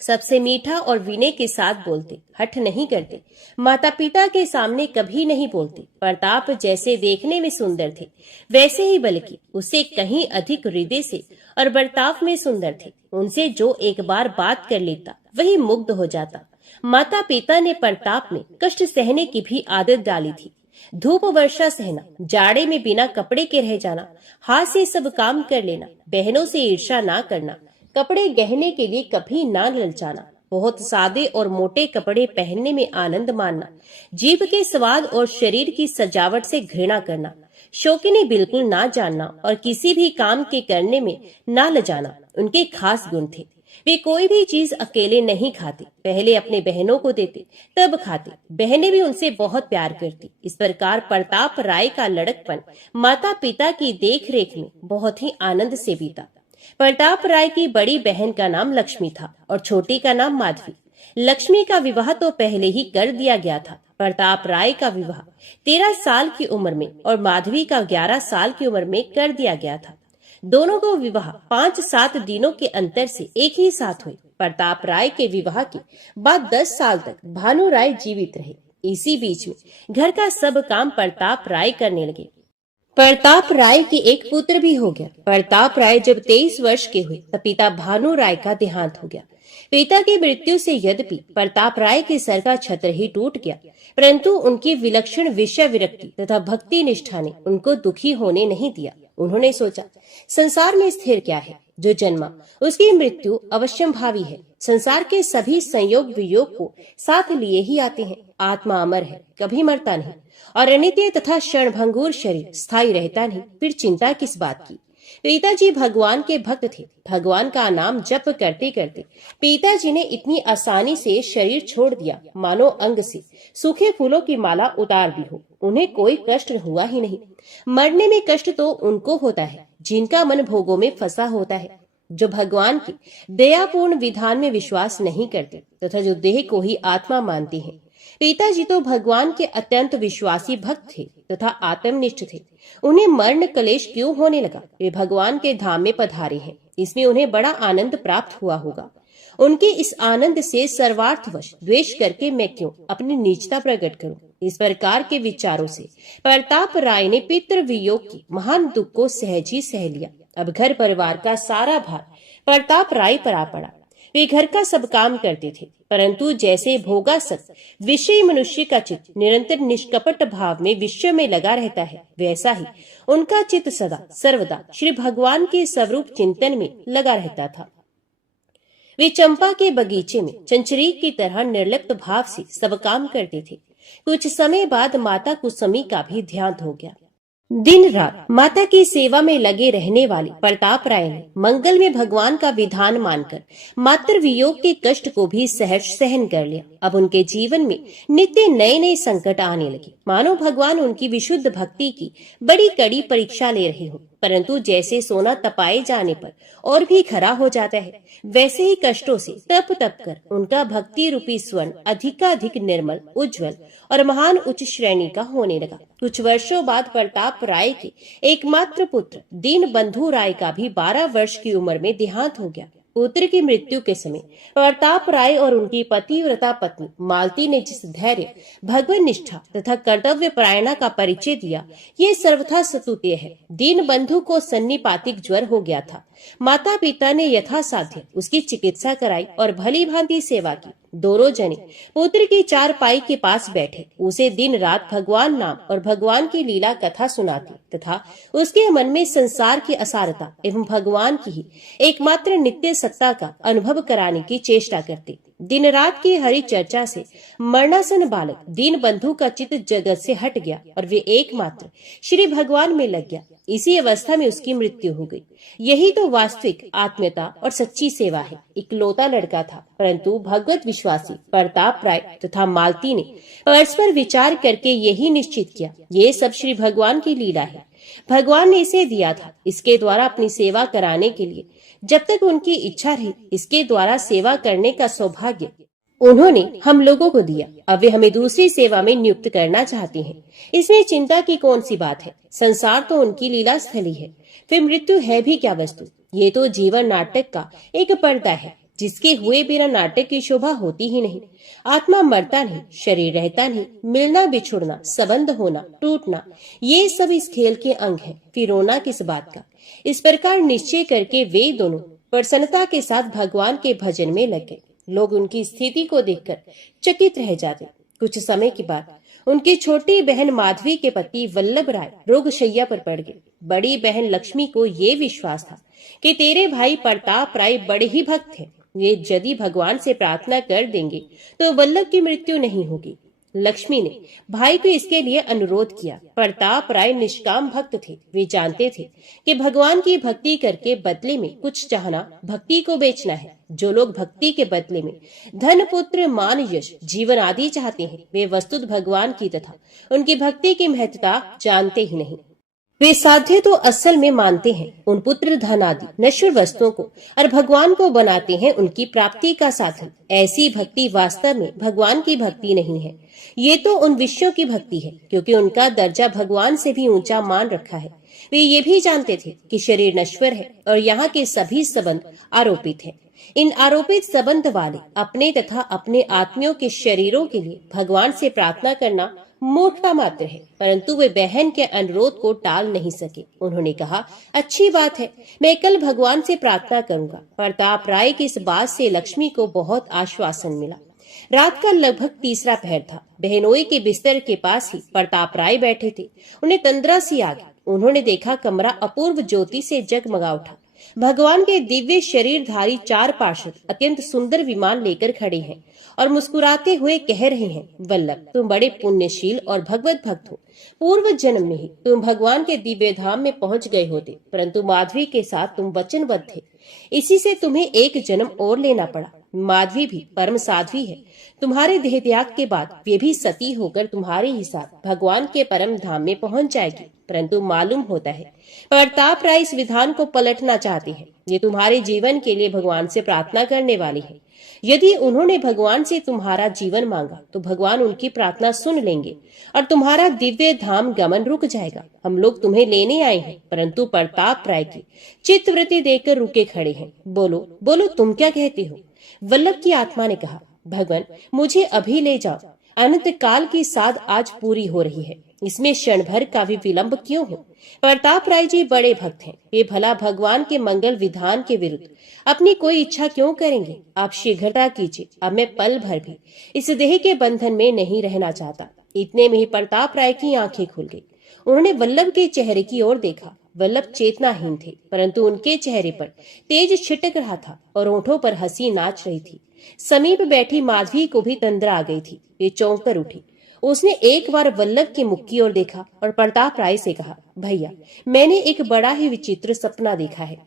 सबसे मीठा और विनय के साथ बोलते, हठ नहीं करते, माता पिता के सामने कभी नहीं बोलते। प्रताप जैसे देखने में सुंदर थे, वैसे ही बल्कि उससे कहीं अधिक हृदय से और बर्ताव में सुंदर थे। उनसे जो एक बार बात कर लेता वही मुग्ध हो जाता। माता पिता ने प्रताप में कष्ट सहने की भी आदत डाली थी। धूप वर्षा सहना, जाड़े में बिना कपड़े के रह जाना, हाथ से सब काम कर लेना, बहनों से ईर्ष्या ना करना, कपड़े गहने के लिए कभी ना ललचाना, बहुत सादे और मोटे कपड़े पहनने में आनंद मानना, जीभ के स्वाद और शरीर की सजावट से घृणा करना, शौकीनी बिल्कुल ना जानना और किसी भी काम के करने में ना लजाना उनके खास गुण थे। वे कोई भी चीज अकेले नहीं खाते, पहले अपने बहनों को देते तब खाते। बहनें भी उनसे बहुत प्यार करती। इस प्रकार प्रताप राय का लड़कपन माता पिता की देख रेख में बहुत ही आनंद से बीता। प्रताप राय की बड़ी बहन का नाम लक्ष्मी था और छोटी का नाम माधवी। लक्ष्मी का विवाह तो पहले ही कर दिया गया था। प्रताप राय का विवाह 13 साल की उम्र में और माधवी का 11 साल की उम्र में कर दिया गया था। दोनों को विवाह 5-7 दिनों के अंतर से एक ही साथ हुए। प्रताप राय के विवाह के बाद 10 साल तक भानु राय जीवित रहे। इसी बीच में घर का सब काम प्रताप राय करने लगे। प्रताप राय के एक पुत्र भी हो गया। प्रताप राय जब 23 वर्ष के हुए तब पिता भानु राय का देहांत हो गया। पिता की मृत्यु से यद्यपि प्रताप राय के सर का छत्र ही टूट गया, परंतु उनकी विलक्षण विषय विरक्ति तथा भक्ति निष्ठा ने उनको दुखी होने नहीं दिया। उन्होंने सोचा, संसार में स्थिर क्या है? जो जन्मा उसकी मृत्यु अवश्यंभावी है। संसार के सभी संयोग वियोग को साथ लिए ही आते हैं। आत्मा अमर है, कभी मरता नहीं, और अनित्य तथा क्षणभंगुर शरीर स्थायी रहता नहीं। फिर चिंता किस बात की? पिताजी भगवान के भक्त थे। भगवान का नाम जप करते करते पिताजी ने इतनी आसानी से शरीर छोड़ दिया मानो अंग से सूखे फूलों की माला उतार दी हो। उन्हें कोई कष्ट हुआ ही नहीं। मरने में कष्ट तो उनको होता है जिनका मन भोगों में फंसा होता है, जो भगवान के दयापूर्ण विधान में विश्वास नहीं करते तथा जो देह को ही आत्मा मानते हैं। पिताजी तो भगवान के अत्यंत विश्वासी भक्त थे तथा आत्मनिष्ठ थे। उन्हें मरण क्लेश क्यों होने लगा? वे भगवान के धाम में पधारे हैं, इसमें उन्हें बड़ा आनंद प्राप्त हुआ होगा। उनके इस आनंद से सर्वार्थवश द्वेष करके मैं क्यों अपनी नीचता प्रकट करूं? इस प्रकार के विचारों से प्रताप राय ने पितृ वियोग की महान दुख को सहज ही सह लिया। अब घर परिवार का सारा भार प्रताप राय पर आ पड़ा। वे घर का सब काम करते थे, परंतु जैसे भोगासक्त विषयी मनुष्य का चित्त निरंतर निष्कपट भाव में विश्व में लगा रहता है, वैसा ही उनका चित्त सदा सर्वदा श्री भगवान के स्वरूप चिंतन में लगा रहता था। वे चंपा के बगीचे में चंचरीक की तरह निर्लिप्त भाव से सब काम करते थे। कुछ समय बाद माता कुसुमी का भी ध्यान हो गया। दिन रात माता की सेवा में लगे रहने वाले प्रताप राय ने मंगल में भगवान का विधान मानकर मातृ वियोग के कष्ट को भी सहर्ष सहन कर लिया। अब उनके जीवन में नित्य नए नए संकट आने लगे, मानो भगवान उनकी विशुद्ध भक्ति की बड़ी कड़ी परीक्षा ले रहे हो। परंतु जैसे सोना तपाए जाने पर और भी खरा हो जाता है, वैसे ही कष्टों से तप तप कर उनका भक्ति रूपी स्वर्ण अधिकाधिक निर्मल, उज्जवल और महान उच्च श्रेणी का होने लगा। कुछ वर्षों बाद प्रताप राय के एकमात्र पुत्र दीनबंधु राय का भी 12 वर्ष की उम्र में देहांत हो गया। पुत्र की मृत्यु के समय प्रताप राय और उनकी पतिव्रता पत्नी मालती ने जिस धैर्य, भगवत निष्ठा तथा कर्तव्य परायणा का परिचय दिया, ये सर्वथा स्तुत्य है। दीनबंधु को सन्निपातिक ज्वर हो गया था। माता पिता ने यथासाध्य उसकी चिकित्सा कराई और भली भांति सेवा की। दोनों जने पुत्र की चारपाई के पास बैठे उसे दिन रात भगवान नाम और भगवान की लीला कथा सुनाते तथा उसके मन में संसार की असारता एवं भगवान की ही एकमात्र नित्य सत्ता का अनुभव कराने की चेष्टा करते। दिन रात की हरि चर्चा से मरणासन बालक दीनबंधु का चित्त जगत से हट गया और वे एकमात्र श्री भगवान में लग गया। इसी अवस्था में उसकी मृत्यु हो गई। यही तो वास्तविक आत्मीयता और सच्ची सेवा है। इकलौता लड़का था, परंतु भगवत विश्वासी प्रताप राय तथा मालती ने परस्पर विचार करके यही निश्चित किया, ये सब श्री भगवान की लीला है। भगवान ने इसे दिया था, इसके द्वारा अपनी सेवा कराने के लिए जब तक उनकी इच्छा रही, इसके द्वारा सेवा करने का सौभाग्य उन्होंने हम लोगों को दिया। अब वे हमें दूसरी सेवा में नियुक्त करना चाहती हैं। इसमें चिंता की कौन सी बात है? संसार तो उनकी लीला स्थली है, फिर मृत्यु है भी क्या वस्तु? ये तो जीवन नाटक का एक पर्दा है, जिसके हुए बिना नाटक की शोभा होती ही नहीं। आत्मा मरता नहीं, शरीर रहता नहीं, मिलना बिछुड़ना, संबंध होना, टूटना, ये सब इस खेल के अंग है। फिर रोना किस बात का? इस प्रकार निश्चय करके वे दोनों प्रसन्नता के साथ भगवान के भजन में लग गए। लोग उनकी स्थिति को देखकर चकित रह जाते। कुछ समय के बाद उनकी छोटी बहन माधवी के पति वल्लभ राय रोगशैया पर पड़ गए। बड़ी बहन लक्ष्मी को ये विश्वास था कि तेरे भाई प्रताप राय बड़े ही भक्त हैं, वे यदि भगवान से प्रार्थना कर देंगे तो वल्लभ की मृत्यु नहीं होगी। लक्ष्मी ने भाई को इसके लिए अनुरोध किया। प्रताप राय निष्काम भक्त थे। वे जानते थे कि भगवान की भक्ति करके बदले में कुछ चाहना भक्ति को बेचना है। जो लोग भक्ति के बदले में धन, पुत्र, मान, यश, जीवन आदि चाहते हैं, वे वस्तुतः भगवान की तथा उनकी भक्ति की महत्ता जानते ही नहीं। वे साध्य तो असल में मानते हैं उन पुत्र, धन आदि नश्वर वस्तुओं को और भगवान को बनाते हैं उनकी प्राप्ति का साधन। ऐसी भक्ति वास्तव में भगवान की भक्ति नहीं है, ये तो उन विषयों की भक्ति है, क्योंकि उनका दर्जा भगवान से भी ऊंचा मान रखा है। वे ये भी जानते थे कि शरीर नश्वर है और यहाँ के सभी संबंध आरोपित है। इन आरोपित संबंध वाले अपने तथा अपने आत्मियों के शरीरों के लिए भगवान से प्रार्थना करना मूर्खता मात्र है। परंतु वे बहन के अनुरोध को टाल नहीं सके। उन्होंने कहा, अच्छी बात है, मैं कल भगवान से प्रार्थना करूंगा। प्रताप राय की इस बात से लक्ष्मी को बहुत आश्वासन मिला। रात का लगभग तीसरा पहर था। बहनोई के बिस्तर के पास ही प्रताप राय बैठे थे। उन्हें तंद्रा सी आ गई। उन्होंने देखा कमरा अपूर्व ज्योति से जगमगा उठा। भगवान के दिव्य शरीरधारी 4 पार्षद अत्यंत सुंदर विमान लेकर खड़े हैं और मुस्कुराते हुए कह रहे हैं, वल्लभ तुम बड़े पुण्यशील और भगवत भक्त हो। पूर्व जन्म में ही तुम भगवान के दिव्य धाम में पहुंच गए होते, परंतु माधवी के साथ तुम वचनबद्ध थे। इसी से तुम्हें एक जन्म और लेना पड़ा। माधवी भी परम साध्वी है। तुम्हारे देह त्याग के बाद वे भी सती होकर तुम्हारे ही साथ भगवान के परम धाम में पहुंच जाएगी। परंतु मालूम होता है प्रताप राय इस विधान को पलटना चाहते हैं। ये तुम्हारे जीवन के लिए भगवान से प्रार्थना करने वाले हैं। यदि उन्होंने भगवान से तुम्हारा जीवन मांगा तो भगवान उनकी प्रार्थना सुन लेंगे और तुम्हारा दिव्य धाम गमन रुक जाएगा। हम लोग तुम्हें लेने आए हैं, परंतु प्रताप राय की चित्तवृत्ति देखकर रुके खड़े हैं। बोलो बोलो, तुम क्या कहते हो? वल्लभ की आत्मा ने कहा, भगवान मुझे अभी ले जाओ। अनंत काल की साध आज पूरी हो रही है, इसमें क्षण भर का भी विलंब क्यों हो? प्रताप राय जी बड़े भक्त हैं, वे भला भगवान के मंगल विधान के विरुद्ध अपनी कोई इच्छा क्यों करेंगे? आप शीघ्रता कीजिए, अब मैं पल भर भी इस देह के बंधन में नहीं रहना चाहता। इतने में ही प्रताप राय की आंखें खुल गई। उन्होंने वल्लभ के चेहरे की ओर देखा। वल्लभ चेतनाहीन थे, परंतु उनके चेहरे पर तेज छिटक रहा था और होठों पर हंसी नाच रही थी। समीप बैठी माधवी को भी तंद्रा आ गई थी। वे चौंक कर उठी। उसने एक बार वल्लभ के मुख की ओर देखा और प्रताप राय से कहा, भैया मैंने एक बड़ा ही विचित्र सपना देखा है।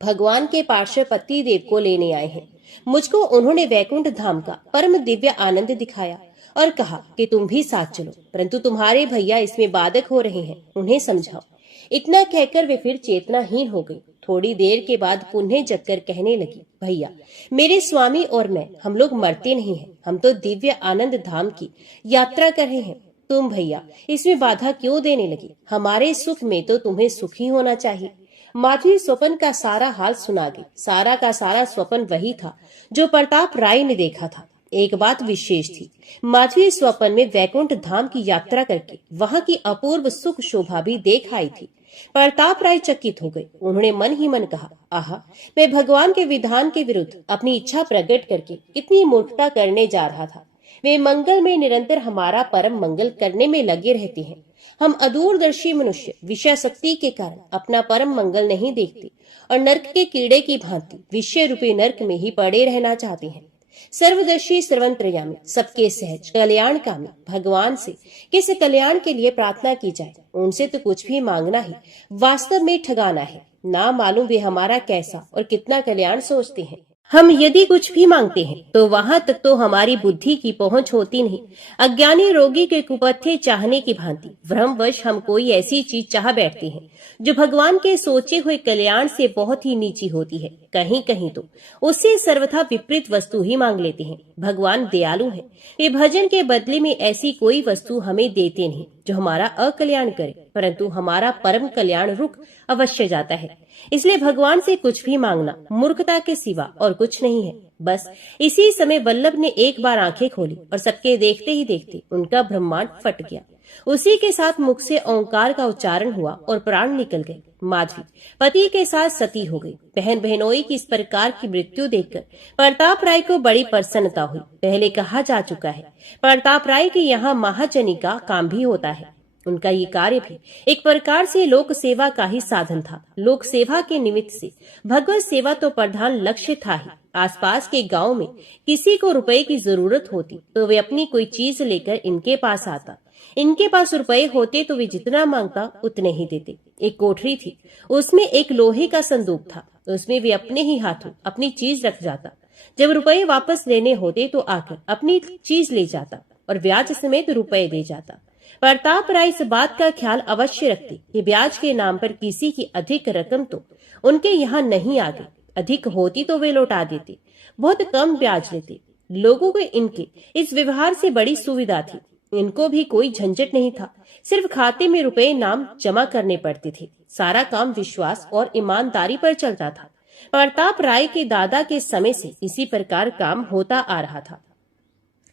भगवान के पार्षद पति देव को लेने आए हैं। मुझको उन्होंने वैकुंठ धाम का परम दिव्य आनंद दिखाया और कहा कि तुम भी साथ चलो, परंतु तुम्हारे भैया इसमें बाधक हो रहे हैं, उन्हें समझाओ। इतना कहकर वे फिर चेतनाहीन हो गई। थोड़ी देर के बाद पुनः जगकर कहने लगी, भैया मेरे स्वामी और मैं, हम लोग मरते नहीं हैं, हम तो दिव्य आनंद धाम की यात्रा कर रहे हैं। तुम भैया इसमें बाधा क्यों देने लगी? हमारे सुख में तो तुम्हें सुखी होना चाहिए। माधवी स्वप्न का सारा हाल सुना गई। सारा का सारा स्वप्न वही था जो प्रताप राय ने देखा था। एक बात विशेष थी, माधवी स्वप्न में वैकुंठ धाम की यात्रा करके वहां की अपूर्व सुख शोभा भी देख आई थी। प्रताप राय चकित हो गए। उन्होंने मन ही मन कहा, आहा मैं भगवान के विधान के विरुद्ध अपनी इच्छा प्रकट करके कितनी मूर्खता करने जा रहा था। वे मंगल में निरंतर हमारा परम मंगल करने में लगे रहते हैं। हम अदूरदर्शी मनुष्य विषय शक्ति के कारण अपना परम मंगल नहीं देखते और नरक के कीड़े की भांति विषय रूपी नरक में ही पड़े रहना चाहते हैं। सर्वदर्शी सर्वंतर्यामी सबके सहज कल्याण कामी भगवान से किस कल्याण के लिए प्रार्थना की जाए? उनसे तो कुछ भी मांगना ही वास्तव में ठगाना है। ना मालूम वे हमारा कैसा और कितना कल्याण सोचते हैं। हम यदि कुछ भी मांगते हैं तो वहां तक तो हमारी बुद्धि की पहुंच होती नहीं। अज्ञानी रोगी के कुपथे चाहने की भांति भ्रमवश हम कोई ऐसी चीज चाह बैठते हैं जो भगवान के सोचे हुए कल्याण से बहुत ही नीची होती है। कहीं कहीं तो उससे सर्वथा विपरीत वस्तु ही मांग लेते हैं। भगवान दयालु है, वे भजन के बदले में ऐसी कोई वस्तु हमें देते नहीं जो हमारा अकल्याण करे, परंतु हमारा परम कल्याण रुक अवश्य जाता है। इसलिए भगवान से कुछ भी मांगना मूर्खता के सिवा और कुछ नहीं है। बस इसी समय वल्लभ ने एक बार आंखें खोली और सबके देखते ही देखते उनका ब्रह्मांड फट गया। उसी के साथ मुख से ओंकार का उच्चारण हुआ और प्राण निकल गए। माधवी पति के साथ सती हो गई। बहन बहनोई की इस प्रकार की मृत्यु देखकर प्रताप राय को बड़ी प्रसन्नता हुई। पहले कहा जा चुका है प्रताप राय के यहाँ महाजनी का काम भी होता है। उनका ये कार्य भी एक प्रकार से लोक सेवा का ही साधन था। लोक सेवा के निमित्त से भगवत सेवा तो प्रधान लक्ष्य था ही। आसपास के गांव में किसी को रुपए की जरूरत होती तो वे अपनी कोई चीज लेकर इनके पास आता। इनके पास रुपए होते तो वे जितना मांगता उतने ही देते। एक कोठरी थी, उसमें एक लोहे का संदूक था। उसमें वे अपने ही हाथों अपनी चीज रख जाता। जब रुपए वापस लेने होते तो आकर अपनी चीज ले जाता और ब्याज समेत रुपए दे जाता। प्रताप राय इस बात का ख्याल अवश्य रखते कि ब्याज के नाम पर किसी की अधिक रकम तो उनके यहाँ नहीं आ गई। अधिक होती तो वे लौटा देते, बहुत कम ब्याज लेते। लोगों को इनके इस व्यवहार से बड़ी सुविधा थी। इनको भी कोई झंझट नहीं था, सिर्फ खाते में रुपए नाम जमा करने पड़ते थे। सारा काम विश्वास और ईमानदारी पर चलता था। प्रताप राय के दादा के समय से इसी प्रकार काम होता आ रहा था।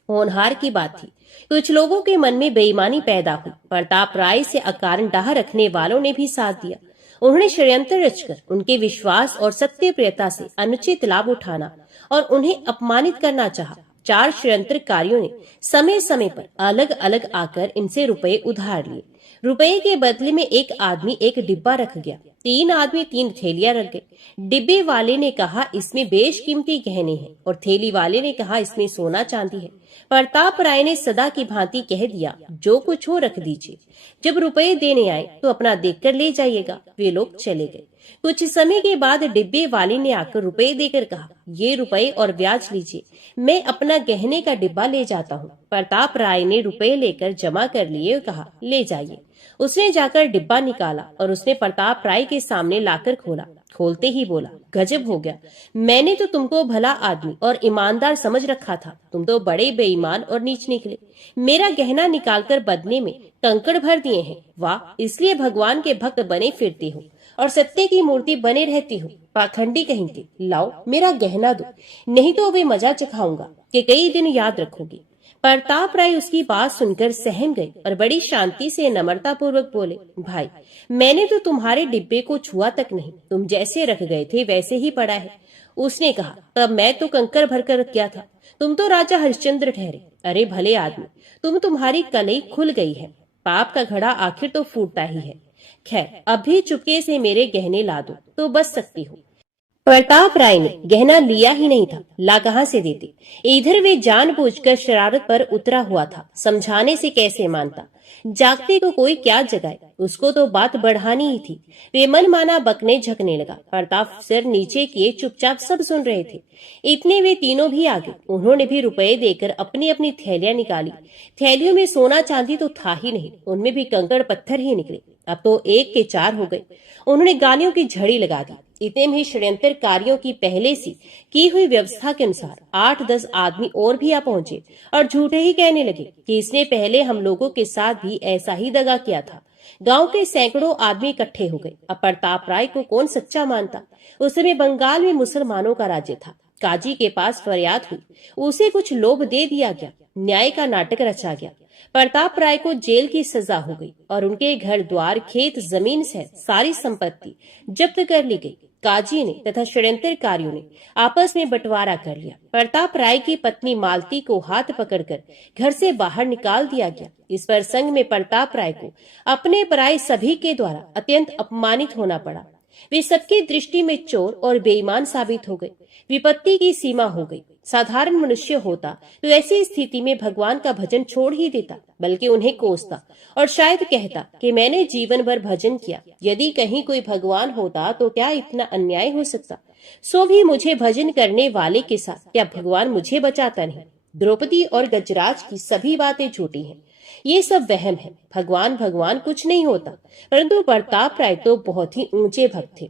होनहार की बात थी, कुछ लोगों के मन में बेईमानी पैदा हुई। प्रताप राय से अकारण डाह रखने वालों ने भी साथ दिया। उन्होंने षड्यंत्र रचकर उनके विश्वास और सत्यप्रियता से अनुचित लाभ उठाना और उन्हें अपमानित करना चाहा। 4 षड्यंत्रकारियों ने समय समय पर अलग अलग आकर इनसे रुपए उधार लिए। रुपए के बदले में एक आदमी एक डिब्बा रख गया। 3 आदमी 3 थैलियां रख गए। डिब्बे वाले ने कहा इसमें बेशकीमती गहने हैं और थैली वाले ने कहा इसमें सोना चांदी है। प्रताप राय ने सदा की भांति कह दिया, जो कुछ हो रख दीजिए, जब रुपए देने आए तो अपना देखकर ले जाइएगा। वे लोग चले गए। कुछ समय के बाद डिब्बे वाले ने आकर रुपए देकर कहा, ये रुपए और ब्याज लीजिए, मैं अपना गहने का डिब्बा ले जाता हूँ। प्रताप राय ने रुपए लेकर जमा कर लिए और कहा, ले जाइए। उसने जाकर डिब्बा निकाला और उसने प्रताप राय के सामने लाकर खोला। खोलते ही बोला, गजब हो गया, मैंने तो तुमको भला आदमी और ईमानदार समझ रखा था, तुम तो बड़े बेईमान और नीच निकले। मेरा गहना निकालकर बदले में कंकड़ भर दिए हैं। वाह, इसलिए भगवान के भक्त बने फिरते हो और सत्य की मूर्ति बने रहती हो। पाखंडी कहीं के, लाओ मेरा गहना दो, नहीं तो वे मजा चखाऊंगा कि कई दिन याद रखोगी। प्रताप राय उसकी बात सुनकर सहम गए और बड़ी शांति से नम्रता पूर्वक बोले, भाई मैंने तो तुम्हारे डिब्बे को छुआ तक नहीं, तुम जैसे रख गए थे वैसे ही पड़ा है। उसने कहा, तब मैं तो कंकर भरकर रख गया था, तुम तो राजा हरिश्चंद्र ठहरे। अरे भले आदमी, तुम्हारी कलई खुल गई है, पाप का घड़ा आखिर तो फूटता ही है। खैर, अभी चुपके से मेरे गहने ला दो तो बच सकती हो। प्रताप राय ने गहना लिया ही नहीं था, ला कहां से देते। इधर वे जानबूझकर शरारत पर उतरा हुआ था, समझाने से कैसे मानता। जागते को कोई क्या जगाए, उसको तो बात बढ़ानी ही थी। वे मनमाना बकने झकने लगा। प्रताप सिर नीचे किए चुपचाप सब सुन रहे थे। इतने वे तीनों भी आ गए। उन्होंने भी रुपए देकर अपनी अपनी थैलियां निकाली। थैलियों में सोना चांदी तो था ही नहीं, उनमें भी कंकड़ पत्थर ही निकले। अब तो 1 के 4 हो गए। उन्होंने गालियों की झड़ी लगा दी। इतने में षड्यंत्रकारियों की पहले से की हुई व्यवस्था के अनुसार 8-10 आदमी और भी आ पहुंचे और झूठे ही कहने लगे कि इसने पहले हम लोगों के साथ भी ऐसा ही दगा किया था। गांव के सैकड़ों आदमी इकट्ठे हो गए। अब प्रताप राय को कौन सच्चा मानता। उस समय बंगाल में मुसलमानों का राज्य था। काजी के पास फरियाद हुई, उसे कुछ लोभ दे दिया गया, न्याय का नाटक रचा गया। प्रताप राय को जेल की सजा हो गई और उनके घर द्वार, खेत, जमीन से सारी संपत्ति जब्त कर ली गई। काजी ने तथा षड्यंत्रकारियों ने आपस में बंटवारा कर लिया। प्रताप राय की पत्नी मालती को हाथ पकड़कर घर से बाहर निकाल दिया गया। इस प्रसंग में प्रताप राय को अपने पराये सभी के द्वारा अत्यंत अपमानित होना पड़ा। वे सबकी दृष्टि में चोर और बेईमान साबित हो गए। विपत्ति की सीमा हो गई। साधारण मनुष्य होता तो ऐसी स्थिति में भगवान का भजन छोड़ ही देता, बल्कि उन्हें कोसता और शायद कहता कि मैंने जीवन भर भजन किया, यदि कहीं कोई भगवान होता तो क्या इतना अन्याय हो सकता। सो भी मुझे भजन करने वाले के साथ क्या भगवान मुझे बचाता नहीं। द्रौपदी और गजराज की सभी बातें झूठी हैं। ये सब वहम है। भगवान कुछ नहीं होता। परंतु प्रताप राय तो बहुत ही ऊंचे भक्त थे।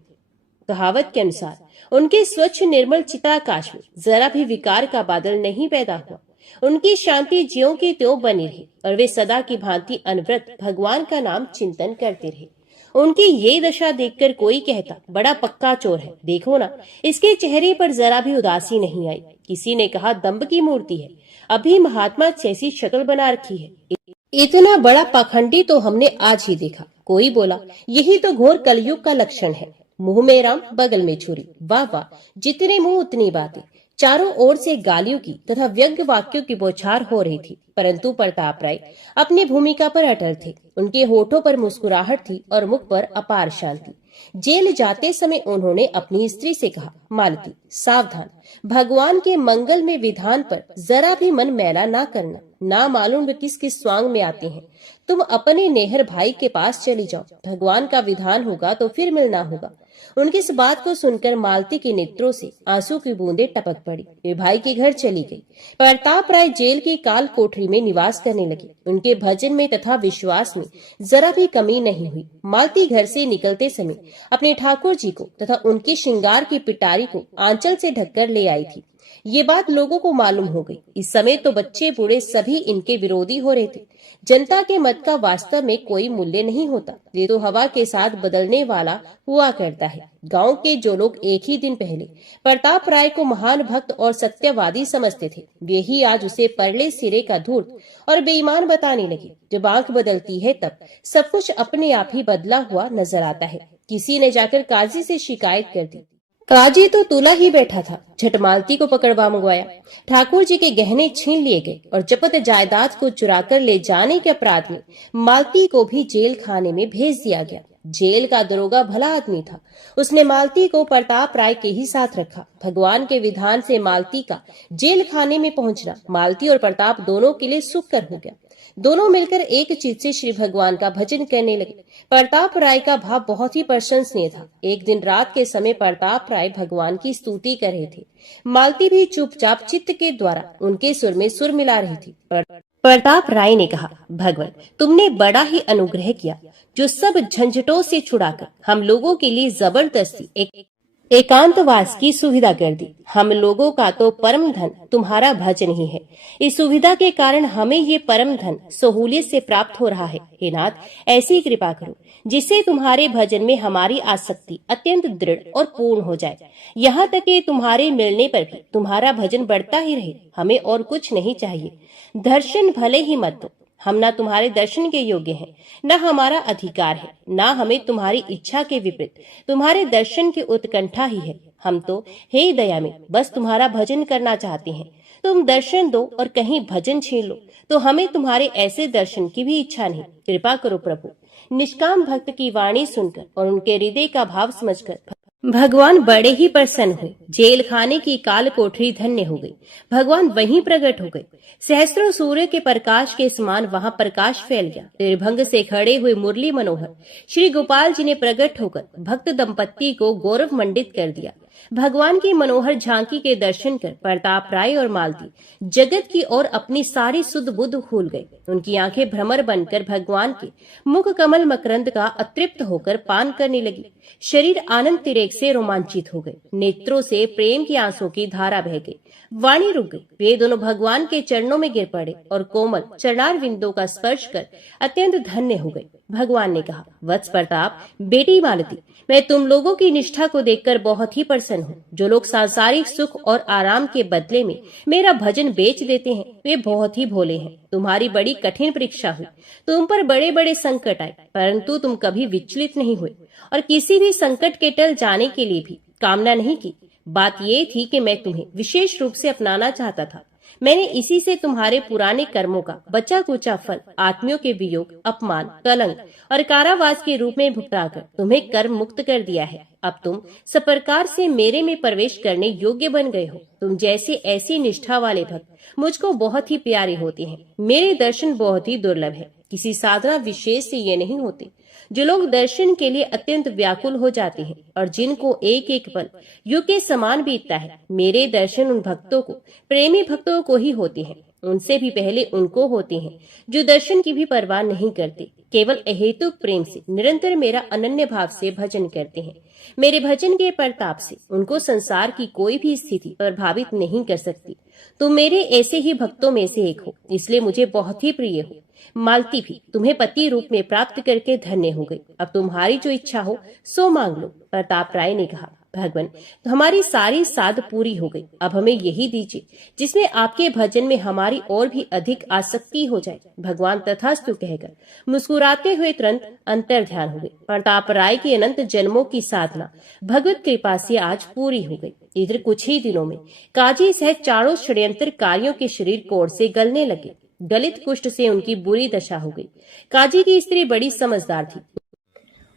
कहावत के अनुसार उनके स्वच्छ निर्मल चिताकाश में जरा भी विकार का बादल नहीं पैदा हुआ। उनकी शांति ज्यों की त्यों बनी रही और वे सदा की भांति अनवरत भगवान का नाम चिंतन करते रहे। उनकी ये दशा देखकर कोई कहता, बड़ा पक्का चोर है, देखो ना, इसके चेहरे पर जरा भी उदासी नहीं आई। किसी ने कहा, दंभ की मूर्ति है, अभी महात्मा जैसी शक्ल बना रखी है। इतना बड़ा पाखंडी तो हमने आज ही देखा। कोई बोला, यही तो घोर कलयुग का लक्षण है। मुंह में राम, बगल में छुरी। वाह वाह, जितने मुंह उतनी बातें। चारों ओर से गालियों की तथा व्यंग्य वाक्यों की बौछार हो रही थी, परंतु प्रताप राय अपनी भूमिका पर अटल थे। उनके होठों पर मुस्कुराहट थी और मुख पर अपार शांति। जेल जाते समय उन्होंने अपनी स्त्री से कहा, मालती सावधान, भगवान के मंगल में विधान पर जरा भी मन मैला ना करना। ना मालूम वे किस किस स्वांग में आते हैं। तुम अपने नेहर भाई के पास चली जाओ, भगवान का विधान होगा तो फिर मिलना होगा। उनकी इस बात को सुनकर मालती के नेत्रों से आंसू की बूंदें टपक पड़ी। वे भाई के घर चली गई। प्रताप राय जेल की काल कोठरी में निवास करने लगे। उनके भजन में तथा विश्वास में जरा भी कमी नहीं हुई। मालती घर से निकलते समय अपने ठाकुर जी को तथा उनके श्रृंगार की पिटारी को आंचल से ढककर ले आई थी। ये बात लोगों को मालूम हो गई। इस समय तो बच्चे बूढ़े सभी इनके विरोधी हो रहे थे। जनता के मत का वास्तव में कोई मूल्य नहीं होता, ये तो हवा के साथ बदलने वाला हुआ करता है। गांव के जो लोग एक ही दिन पहले प्रताप राय को महान भक्त और सत्यवादी समझते थे, वे ही आज उसे परले सिरे का धूर्त और बेईमान बताने लगे। जब आंख बदलती है तब सब कुछ अपने आप ही बदला हुआ नजर आता है। किसी ने जाकर काजी से शिकायत कर दी। काजी तो तुला ही बैठा था, झट मालती को पकड़वा मंगवाया। ठाकुर जी के गहने छीन लिए गए और जपत जायदाद को चुराकर ले जाने के अपराध में मालती को भी जेल खाने में भेज दिया गया। जेल का दरोगा भला आदमी था, उसने मालती को प्रताप राय के ही साथ रखा। भगवान के विधान से मालती का जेल खाने में पहुंचना मालती और प्रताप दोनों के लिए सुखकर हो गया। दोनों मिलकर एक चित्त से श्री भगवान का भजन करने लगे। प्रताप राय का भाव बहुत ही प्रशंसनीय था। एक दिन रात के समय प्रताप राय भगवान की स्तुति कर रहे थे। मालती भी चुपचाप चित्त के द्वारा उनके सुर में सुर मिला रही थी। प्रताप राय ने कहा, भगवान तुमने बड़ा ही अनुग्रह किया, जो सब झंझटों से छुड़ाकर हम लोगों के लिए जबरदस्ती एक एकांतवास की सुविधा कर दी। हम लोगों का तो परम धन तुम्हारा भजन ही है। इस सुविधा के कारण हमें ये परम धन सहूलियत से प्राप्त हो रहा है। हे नाथ, ऐसी कृपा करो जिससे तुम्हारे भजन में हमारी आसक्ति अत्यंत दृढ़ और पूर्ण हो जाए, यहाँ तक कि तुम्हारे मिलने पर भी तुम्हारा भजन बढ़ता ही रहे। हमें और कुछ नहीं चाहिए। दर्शन भले ही मत दो, हम ना तुम्हारे दर्शन के योग्य हैं, न हमारा अधिकार है, न हमें तुम्हारी इच्छा के विपरीत तुम्हारे दर्शन की उत्कंठा ही है। हम तो हे दया में बस तुम्हारा भजन करना चाहते हैं। तुम दर्शन दो और कहीं भजन छीन लो तो हमें तुम्हारे ऐसे दर्शन की भी इच्छा नहीं। कृपा करो प्रभु। निष्काम भक्त की वाणी सुनकर और उनके हृदय का भाव समझकर भगवान बड़े ही प्रसन्न हुए। जेल खाने की काल कोठरी धन्य हो गई। भगवान वहीं प्रकट हो गए। सहस्त्रों सूर्य के प्रकाश के समान वहां प्रकाश फैल गया। निर्भंग से खड़े हुए मुरली मनोहर श्री गोपाल जी ने प्रकट होकर भक्त दंपत्ति को गौरव मंडित कर दिया। भगवान की मनोहर झांकी के दर्शन कर प्रताप राय और मालती जगत की ओर अपनी सारी सुध बुध भूल गए। उनकी आंखें भ्रमर बनकर भगवान के मुख कमल मकरंद का अतृप्त होकर पान करने लगी। शरीर आनंद तिरेक से रोमांचित हो गए। नेत्रों से प्रेम की आंसू की धारा बह गई। वाणी रुक गई। वे दोनों भगवान के चरणों में गिर पड़े और कोमल चरणार विंदों का स्पर्श कर अत्यंत धन्य हो गए। भगवान ने कहा, वत्स प्रताप, बेटी मालती, मैं तुम लोगों की निष्ठा को देखकर बहुत ही प्रसन्न हूँ। जो लोग सांसारिक सुख और आराम के बदले में मेरा भजन बेच देते हैं वे बहुत ही भोले हैं। तुम्हारी बड़ी कठिन परीक्षा हुई, तुम पर बड़े बड़े संकट आए, परंतु तुम कभी विचलित नहीं हुए और किसी भी संकट के टल जाने के लिए भी कामना नहीं की। बात ये थी कि मैं तुम्हें विशेष रूप से अपनाना चाहता था। मैंने इसी से तुम्हारे पुराने कर्मों का बचा कुचा फल आत्मियों के वियोग, अपमान, कलंक और कारावास के रूप में भुगताकर तुम्हें कर्म मुक्त कर दिया है। अब तुम सब प्रकार से मेरे में प्रवेश करने योग्य बन गए हो। तुम जैसे ऐसी निष्ठा वाले भक्त मुझको बहुत ही प्यारे होते हैं। मेरे दर्शन बहुत ही दुर्लभ है। किसी साधना विशेष से ये नहीं होते। जो लोग दर्शन के लिए अत्यंत व्याकुल हो जाते हैं और जिनको एक एक पल युग के समान बीतता है, मेरे दर्शन उन भक्तों को, प्रेमी भक्तों को ही होते हैं। उनसे भी पहले उनको होते हैं जो दर्शन की भी परवाह नहीं करते, केवल अहेतुक प्रेम से निरंतर मेरा अनन्य भाव से भजन करते हैं। मेरे भजन के प्रताप से उनको संसार की कोई भी स्थिति प्रभावित नहीं कर सकती। तुम मेरे ऐसे ही भक्तों में से एक हो, इसलिए मुझे बहुत ही प्रिय हो। मालती भी तुम्हें पति रूप में प्राप्त करके धन्य हो गई। अब तुम्हारी जो इच्छा हो सो मांग लो। प्रताप राय ने कहा, भगवान हमारी सारी साध पूरी हो गई। अब हमें यही दीजिए जिसमें आपके भजन में हमारी और भी अधिक आसक्ति हो जाए। भगवान तथास्तु कहकर मुस्कुराते हुए तुरंत अंतर ध्यान हो गए। प्रताप राय की अनंत जन्मों की साधना भगवत कृपा से आज पूरी हो गई। इधर कुछ ही दिनों में काजी सहित चारों षड्यंत्रकारियों के शरीर कोढ़ से गलने लगे। गलित कुष्ठ से उनकी बुरी दशा हो गई। काजी की स्त्री बड़ी समझदार थी।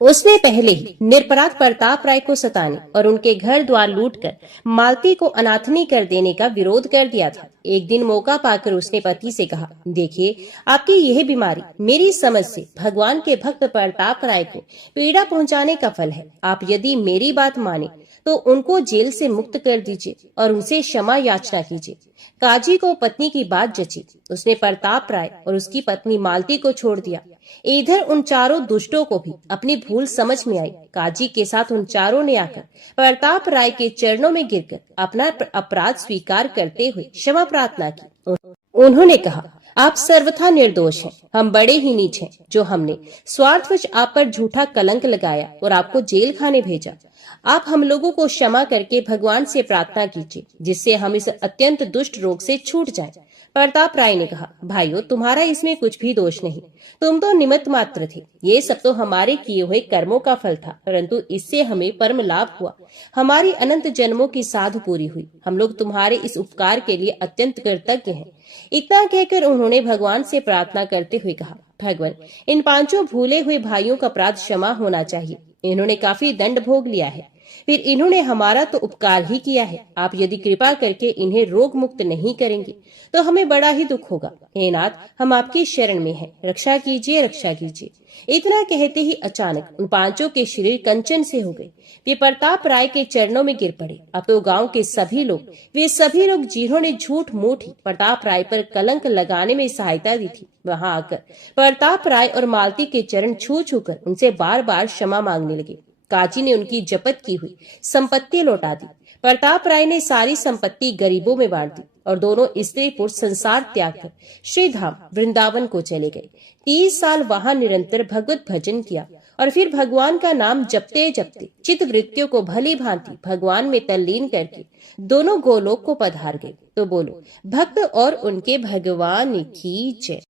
उसने पहले ही निरपराध प्रताप राय को सताने और उनके घर द्वार लूटकर मालती को अनाथनी कर देने का विरोध कर दिया था। एक दिन मौका पाकर उसने पति से कहा, देखिए आपकी यह बीमारी मेरी समझ से भगवान के भक्त प्रताप राय को पीड़ा पहुंचाने का फल है। आप यदि मेरी बात माने तो उनको जेल से मुक्त कर दीजिए और उनसे क्षमा याचना कीजिए। काजी को पत्नी की बात जची। उसने प्रताप राय और उसकी पत्नी मालती को छोड़ दिया। इधर उन चारों दुष्टों को भी अपनी भूल समझ में आई। काजी के साथ उन चारों ने आकर प्रताप राय के चरणों में गिरकर अपना अपराध स्वीकार करते हुए क्षमा प्रार्थना की। उन्होंने कहा, आप सर्वथा निर्दोष हैं। हम बड़े ही नीच हैं जो हमने स्वार्थवश आप पर झूठा कलंक लगाया और आपको जेल खाने भेजा। आप हम लोगों को क्षमा करके भगवान से प्रार्थना कीजिए जिससे हम इस अत्यंत दुष्ट रोग से छूट जाएं। प्रताप राय ने कहा, भाइयों, तुम्हारा इसमें कुछ भी दोष नहीं। तुम तो निमित्त मात्र थे। ये सब तो हमारे किए हुए कर्मों का फल था, परंतु इससे हमें परम लाभ हुआ। हमारी अनंत जन्मों की साध पूरी हुई। हम लोग तुम्हारे इस उपकार के लिए अत्यंत कृतज्ञ हैं। इतना कहकर उन्होंने भगवान से प्रार्थना करते हुए कहा, भगवान, इन पांचों भूले हुए भाइयों का अपराध क्षमा होना चाहिए। इन्होंने काफी दंड भोग लिया है, फिर इन्होंने हमारा तो उपकार ही किया है। आप यदि कृपा करके इन्हें रोग मुक्त नहीं करेंगे तो हमें बड़ा ही दुख होगा। हे नाथ, हम आपकी शरण में हैं, रक्षा कीजिए, रक्षा कीजिए। इतना कहते ही अचानक उन पांचों के शरीर कंचन से हो गए। वे प्रताप राय के चरणों में गिर पड़े। अब तो गांव के सभी लोग, वे सभी लोग जिन्होंने झूठ मूठ ही प्रताप राय पर कलंक लगाने में सहायता दी थी, वहां आकर प्रताप राय और मालती के चरण छू छू कर उनसे बार बार क्षमा मांगने लगे। काजी ने उनकी जब्त की हुई संपत्ति लौटा दी। प्रताप राय ने सारी संपत्ति गरीबों में बांट दी और दोनों स्त्री पुरुष संसार त्याग कर श्री धाम वृंदावन को चले गए। 30 साल वहां निरंतर भगवत भजन किया और फिर भगवान का नाम जपते जपते चित्त वृत्तियों को भली भांति भगवान में तल्लीन करके दोनों गोलोक को पधार गए। तो बोलो, भक्त और उनके भगवान की जय।